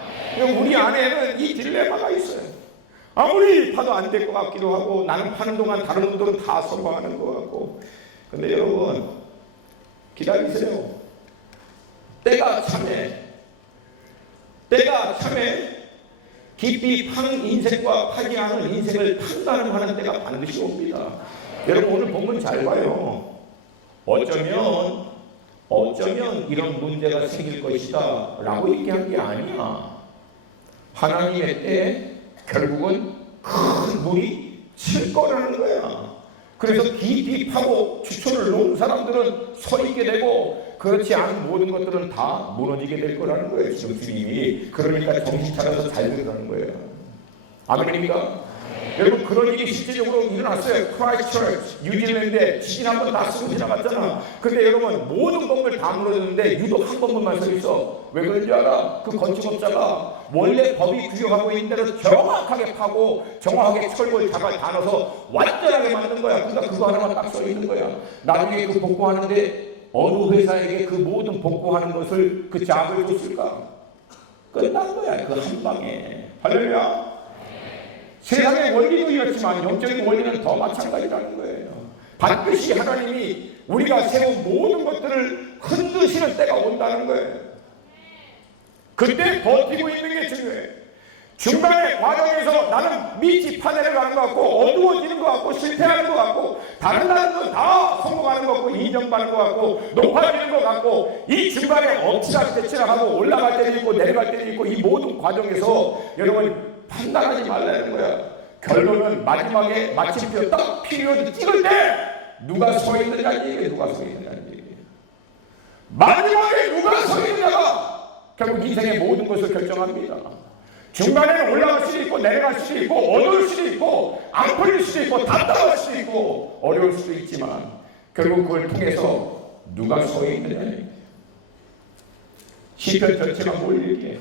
우리 안에는 이 딜레마가 있어요. 아무리 파도 안 될 것 같기도 하고 나는 파는 동안 다른 분들은 다 성공하는 것 같고. 근데 여러분 기다리세요. 때가 참에 깊이 파는 인생과 파지 않은 인생을 판단하는 때가 반드시 옵니다. 여러분 오늘 본문 잘 봐요. 어쩌면 이런 문제가 생길 것이다 라고 얘기한 게 아니야. 하나님의 때에 결국은 큰 물이 칠 거라는 거야. 그래서 깊이 파고 추천을 놓은 사람들은 서 있게 되고 그렇지 않은 모든 것들은 다 무너지게 될 거라는 거예요. 지금 주님이. 그러니까 정신 차려서 잘 들으라는 거예요. 아멘입니까? 여러분 그런 일이 실질적으로 일어났어요. 크라이스트처치 뉴질랜드에 지진 한번 다 쓰고 지나갔잖아. 근데 여러분 모든 건물 다 무너졌는데 유독 한 건물만 서 있어. 왜 그런지 알아? 그 건축업자가 원래 법이 규정하고 있는 대로 정확하게 파고 정확하게 철골 자갈 다 넣어서 완전하게 만든 거야. 그러니까 그거 하나만 딱 써 있는 거야. 나중에 그 복구하는데 어느 회사에게 그 모든 복구하는 것을 그 잡을 줬을까? 끝난 거야. 그 한 방에. 할렐루야. 세상의 원리도 이렇지만 영적인 원리는 더 마찬가지라는 거예요. 반드시 하나님이 우리가 세운 모든 것들을 흔드시는 때가 온다는 거예요. 그때 버티고 있는 게 중요해. 중간에 과정에서 나는 밑이 파내려가는 것 같고 어두워지는 것 같고 실패하는 것 같고 다른 날은 다 성공하는 것 같고 인정받는 것 같고 높아지는 것 같고 이 중간에 엎치락뒤치락하고 올라갈 때도 있고 내려갈 때도 있고 이 모든 과정에서 여러분 판단하지 말라는 거야. 결론은 마지막에 마침표 딱 피리어드 찍을 때 누가 서 있느냐는 얘기예요. 누가 서 있느냐는 얘기예요. 마지막에 누가 서 있느냐가 결국 인생의 모든 것을 결정합니다. 중간에는 올라갈 수도 있고 내려갈 수도 있고 어두울 수도 있고 안 풀릴 수도 있고 답답할 수도 있고 어려울 수도 있지만 결국 그걸 통해서 누가 서 있느냐. 시편 전체가 뭘 얘기해?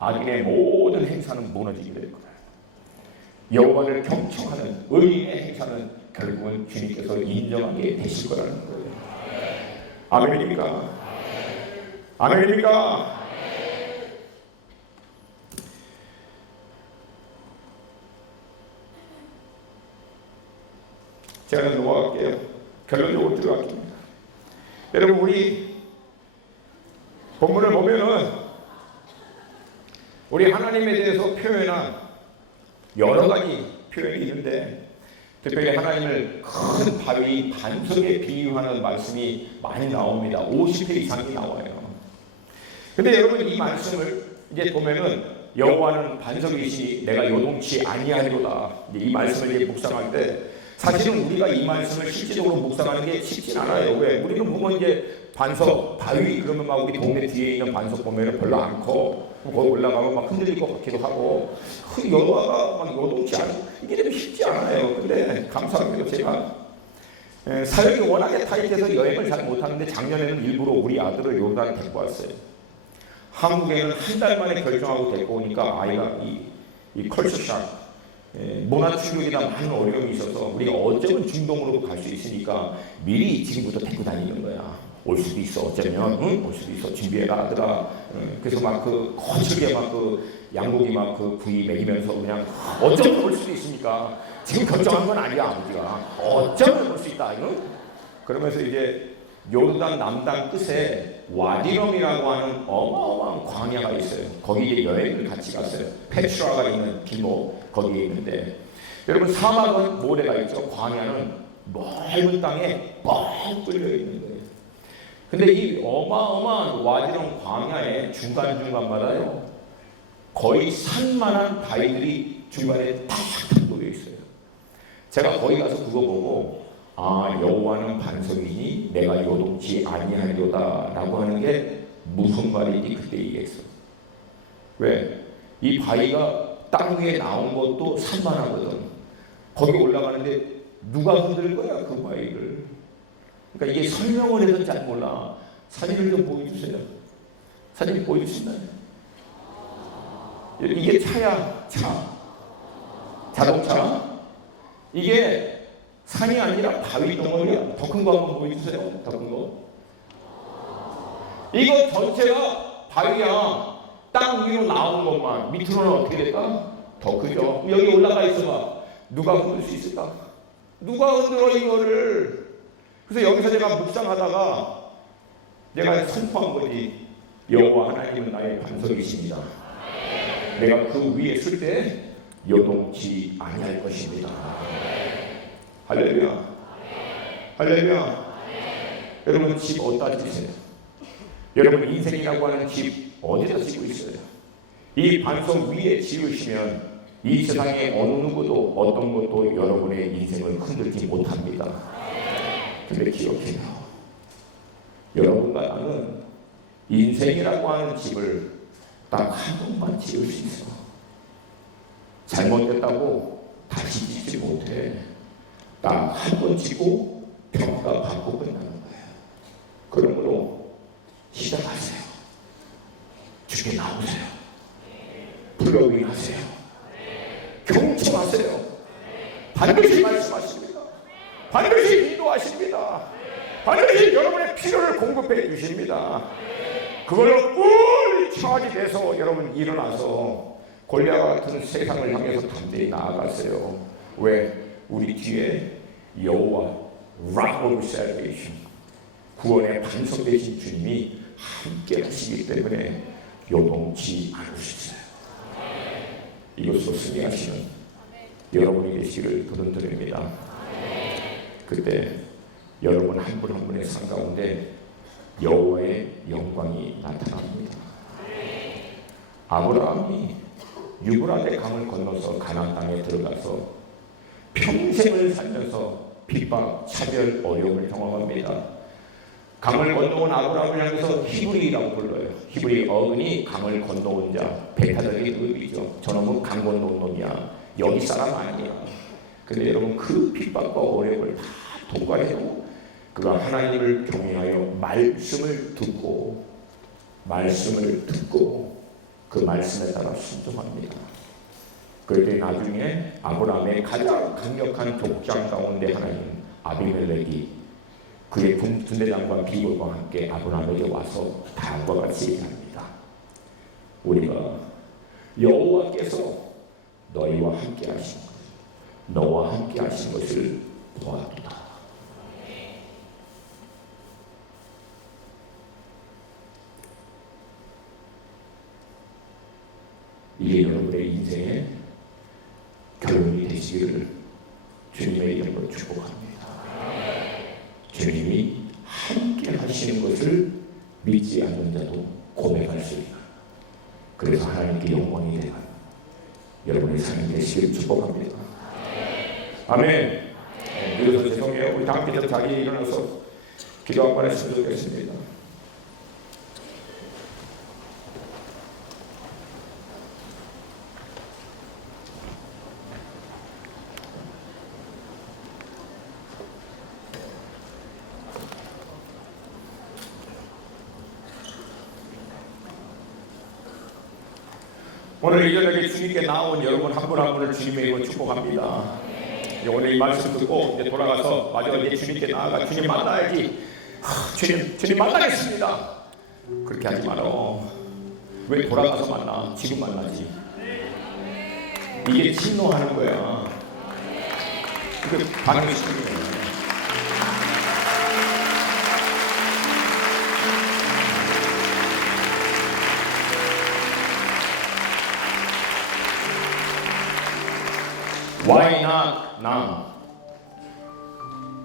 악인의 모든 행사는 무너지게 될 거야. 여호와를 경청하는 의인의 행사는 결국은 주님께서 인정하게 되실 거라는 거예요. 아멘입니까? 아멘입니까? 제가 넘어갈게요. 결론적으로 들어갈게요. 여러분 우리 본문을 보면은 우리 하나님에 대해서 표현한 여러 가지 표현이 있는데 특별히 하나님을 큰 바위 반석에 비유하는 말씀이 많이 나옵니다. 50회 이상이 나와요. 근데 여러분 이 말씀을 이제 보면은 여호와는 반석이시니 내가 요동치 아니하리로다. 이 말씀을 이제 묵상할 때 사실은 우리가 이 말씀을 실질적으로 묵상하는 게 쉽진 않아요. 왜? 우리는 보면 이제 반석, 바위 그러면 막 우리 동네 뒤에 있는 반석 보면은 별로 안 커. 거기 올라가면 막 흔들릴 것 같기도 하고 그 여호와가 막 요동치 않고 이게 좀 쉽지 않아요. 근데 감사합니다. 제가 사역이 워낙에 타이트해서 여행을 잘 못하는데 작년에는 일부러 우리 아들을 요르단에 데리고 왔어요. 한국에는 한 달 만에 결정하고 데리고 오니까 아이가 이 컬처shock 문화 충격이나 많은 어려움이 있어서 우리가 어쩌면 중동으로 갈 수 있으니까 미리 지금부터 데리고 다니는 거야. 올 수도 있어. 어쩌면 올 수도 있어. 준비해라 아들아. 그래서 막 그 거칠게 막 그 양고기 막 그 구이 먹이면서 그냥 어쩌면 올 수도 있으니까 지금 결정한 건 아니야 아버지가. 어쩌면 올 수 있다. 그러면서 이제 요르단 남단 끝에 와디럼이라고 하는 어마어마한 광야가 있어요. 거기 이제 여행을 같이 갔어요. 페트라가 있는 길목 거기에 있는데 여러분 사막은 모래가 있죠. 광야는 넓은 땅에 뻥 뚫려 있는 거예요. 근데 이 어마어마한 와디럼 광야의 중간중간마다요 거의 산만한 바위들이 중간에 탁탁 놓여 있어요. 제가 거기 가서 그거 보고 아 여호와는 반석이니 내가 요동치 아니하리로다 라고 하는 게 무슨 말인지 그때 이해했어. 왜? 이 바위가 땅 위에 나온 것도 산만하거든. 거기 올라가는데 누가 흔들 거야 그 바위를. 그러니까 이게 설명을 해도 잘 몰라. 사진을 좀 보여주세요. 사진 보여줄 수 있나요? 이게 차야 차. 자동차. 이게 산이 아니라 바위 덩어리야. 더 큰 거 한번 보여주세요. 더 큰 거. 이거 전체가 바위야. 땅 위로 나온 것만. 밑으로는 어떻게 될까? 더 크죠. 여기 올라가 있어봐. 누가 흔들 수 있을까? 누가 흔들어 이거를? 그래서 여기서 제가 묵상하다가 내가 선포한 거지. 여호와 하나님은 나의 반석이십니다. 내가 그 위에 쓸 때 요동치 아니할 것입니다. 할렐루야. 할렐루야. 여러분 집 어디다 지세요? 여러분 인생이라고 하는 집 어디다 지고 있어요? 이 반석 위에 지으시면 이 세상에 어느 누구도 어떤 것도 여러분의 인생을 흔들지 못합니다. 근데 기억해요. 여러분과 나는 인생이라고 하는 집을 딱 한 번만 지을 수 있어. 잘못됐다고 다시 짓지 못해. 딱 한 번 지고 평가받고 끝나는 거예요. 그러므로 시작하세요. 주께 나오세요. 불러위하세요. 경청하세요. 반드시 말씀하십니다. 반드시 인도하십니다. 반드시 여러분의 필요를 공급해 주십니다. 그걸로 꿀 차지 돼서 여러분 일어나서 골리앗 같은 세상을 향해서 담대히 나아가세요. 왜? 우리 뒤에 여호와 Rock of Salvation 구원의 반석 되신 주님이 함께 하시기 때문에 요동치 않으셨어요. 이것으로 승리하시는 여러분이 되시기를 부탁드립니다. 그때 여러분 한 분 한 분의 삶 가운데 여호와의 영광이 나타납니다. 아브라함이 유브라데 강을 건너서 가나안 땅에 들어가서 평생을 살면서 핍박, 차별, 어려움을 경험합니다. 강을 건너온 아브라함을 향해서 히브리라고 불러요. 히브리 어근이 강을 건너온 자, 베타적인 의미죠. 저놈은 강 건너온 놈이야. 여기 사람 아니야. 근데 여러분 그 핍박과 어려움을 다 통과해도 그가 하나님을 경외하여 말씀을 듣고 그 말씀에 따라 순종합니다. 그때 나중에 아브라함의 가장 강력한 족장 가운데 하나님 아비멜렉이 그의 군대장과 비굴과 함께 아브라함에게 와서 다음과 같이 얘기합니다. 우리가 여호와께서 너희와 함께 하신 것, 너와 함께 하신 것을 보았도다. 이게 여러분의 인생의 결론이 되시기를 주님의 이름으로 축복합니다. 주님이 함께 하시는 것을 믿지 않는 자도 고백할 수 있는, 그래서 하나님께 영광이 되는 여러분의 삶이 되시기를 축복합니다. 아멘. 그래서 죄송해요. 우리 다 함께 자리에 일어나서 기도 한 번 했으면 좋겠습니다. 오늘 이 저녁에 주님께 나온 여러분 한 분 한 분을 주님의 이름으로 축복합니다. 오늘 이 말씀 듣고 이제 돌아가서 마저 이제 주님께 나아가 주님 만나야지. 주님 만나겠습니다. 그렇게 하지 말어. 왜 돌아가서 만나? 지금 만나지. 이게 진노하는 거야. 이게 반응이 시키는 거야. Why not now?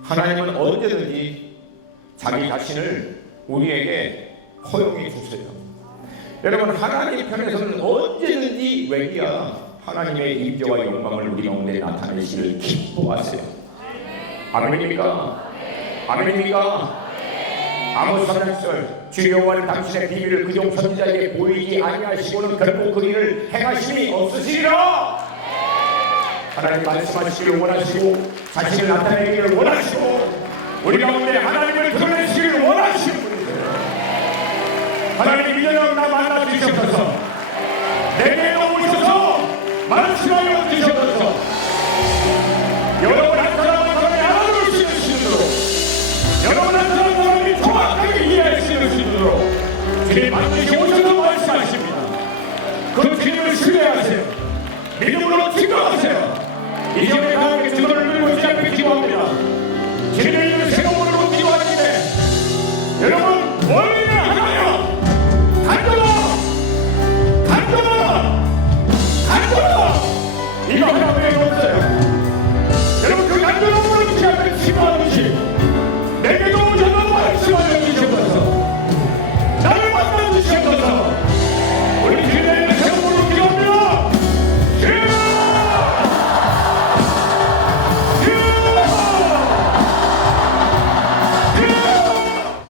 하나님은 언제든지 자기 자신을 우리에게 허용해 주세요. 여러분 하나님 편에서는 언제든지 외기야 하나님의 임재와 영광을 우리 가운데 나타내시를 기뻐하세요. 아멘입니까? 아멘입니까? 아모스 3장 주 여호와는 당신의 비밀을 그종 선지자에게 보이지 아니하시고는 결코 그 일을 행하심이 없으시리라. 하나님 말씀하시기를 원하시고 자신을 나타내기를 원하시고 우리 가운데 하나님을 드러내시기를 원하시는 분이세요. 하나님 이 저녁 나 만나 주시옵소서. 내게 오셔서 말씀하여 주시옵소서. 여러분 한 사람 한 사람이 알아볼 수 있는 신으로, 여러분 한 사람 한 사람이 정확하게 이해할 수 있는 신으로 주님 반드시 오셔서 말씀하십니다. 그 주님을 신뢰하세요. 믿음으로 증거하세요. 이 점에 강하게 주도를 들고 시작해 기도합니다. 주님의 이름을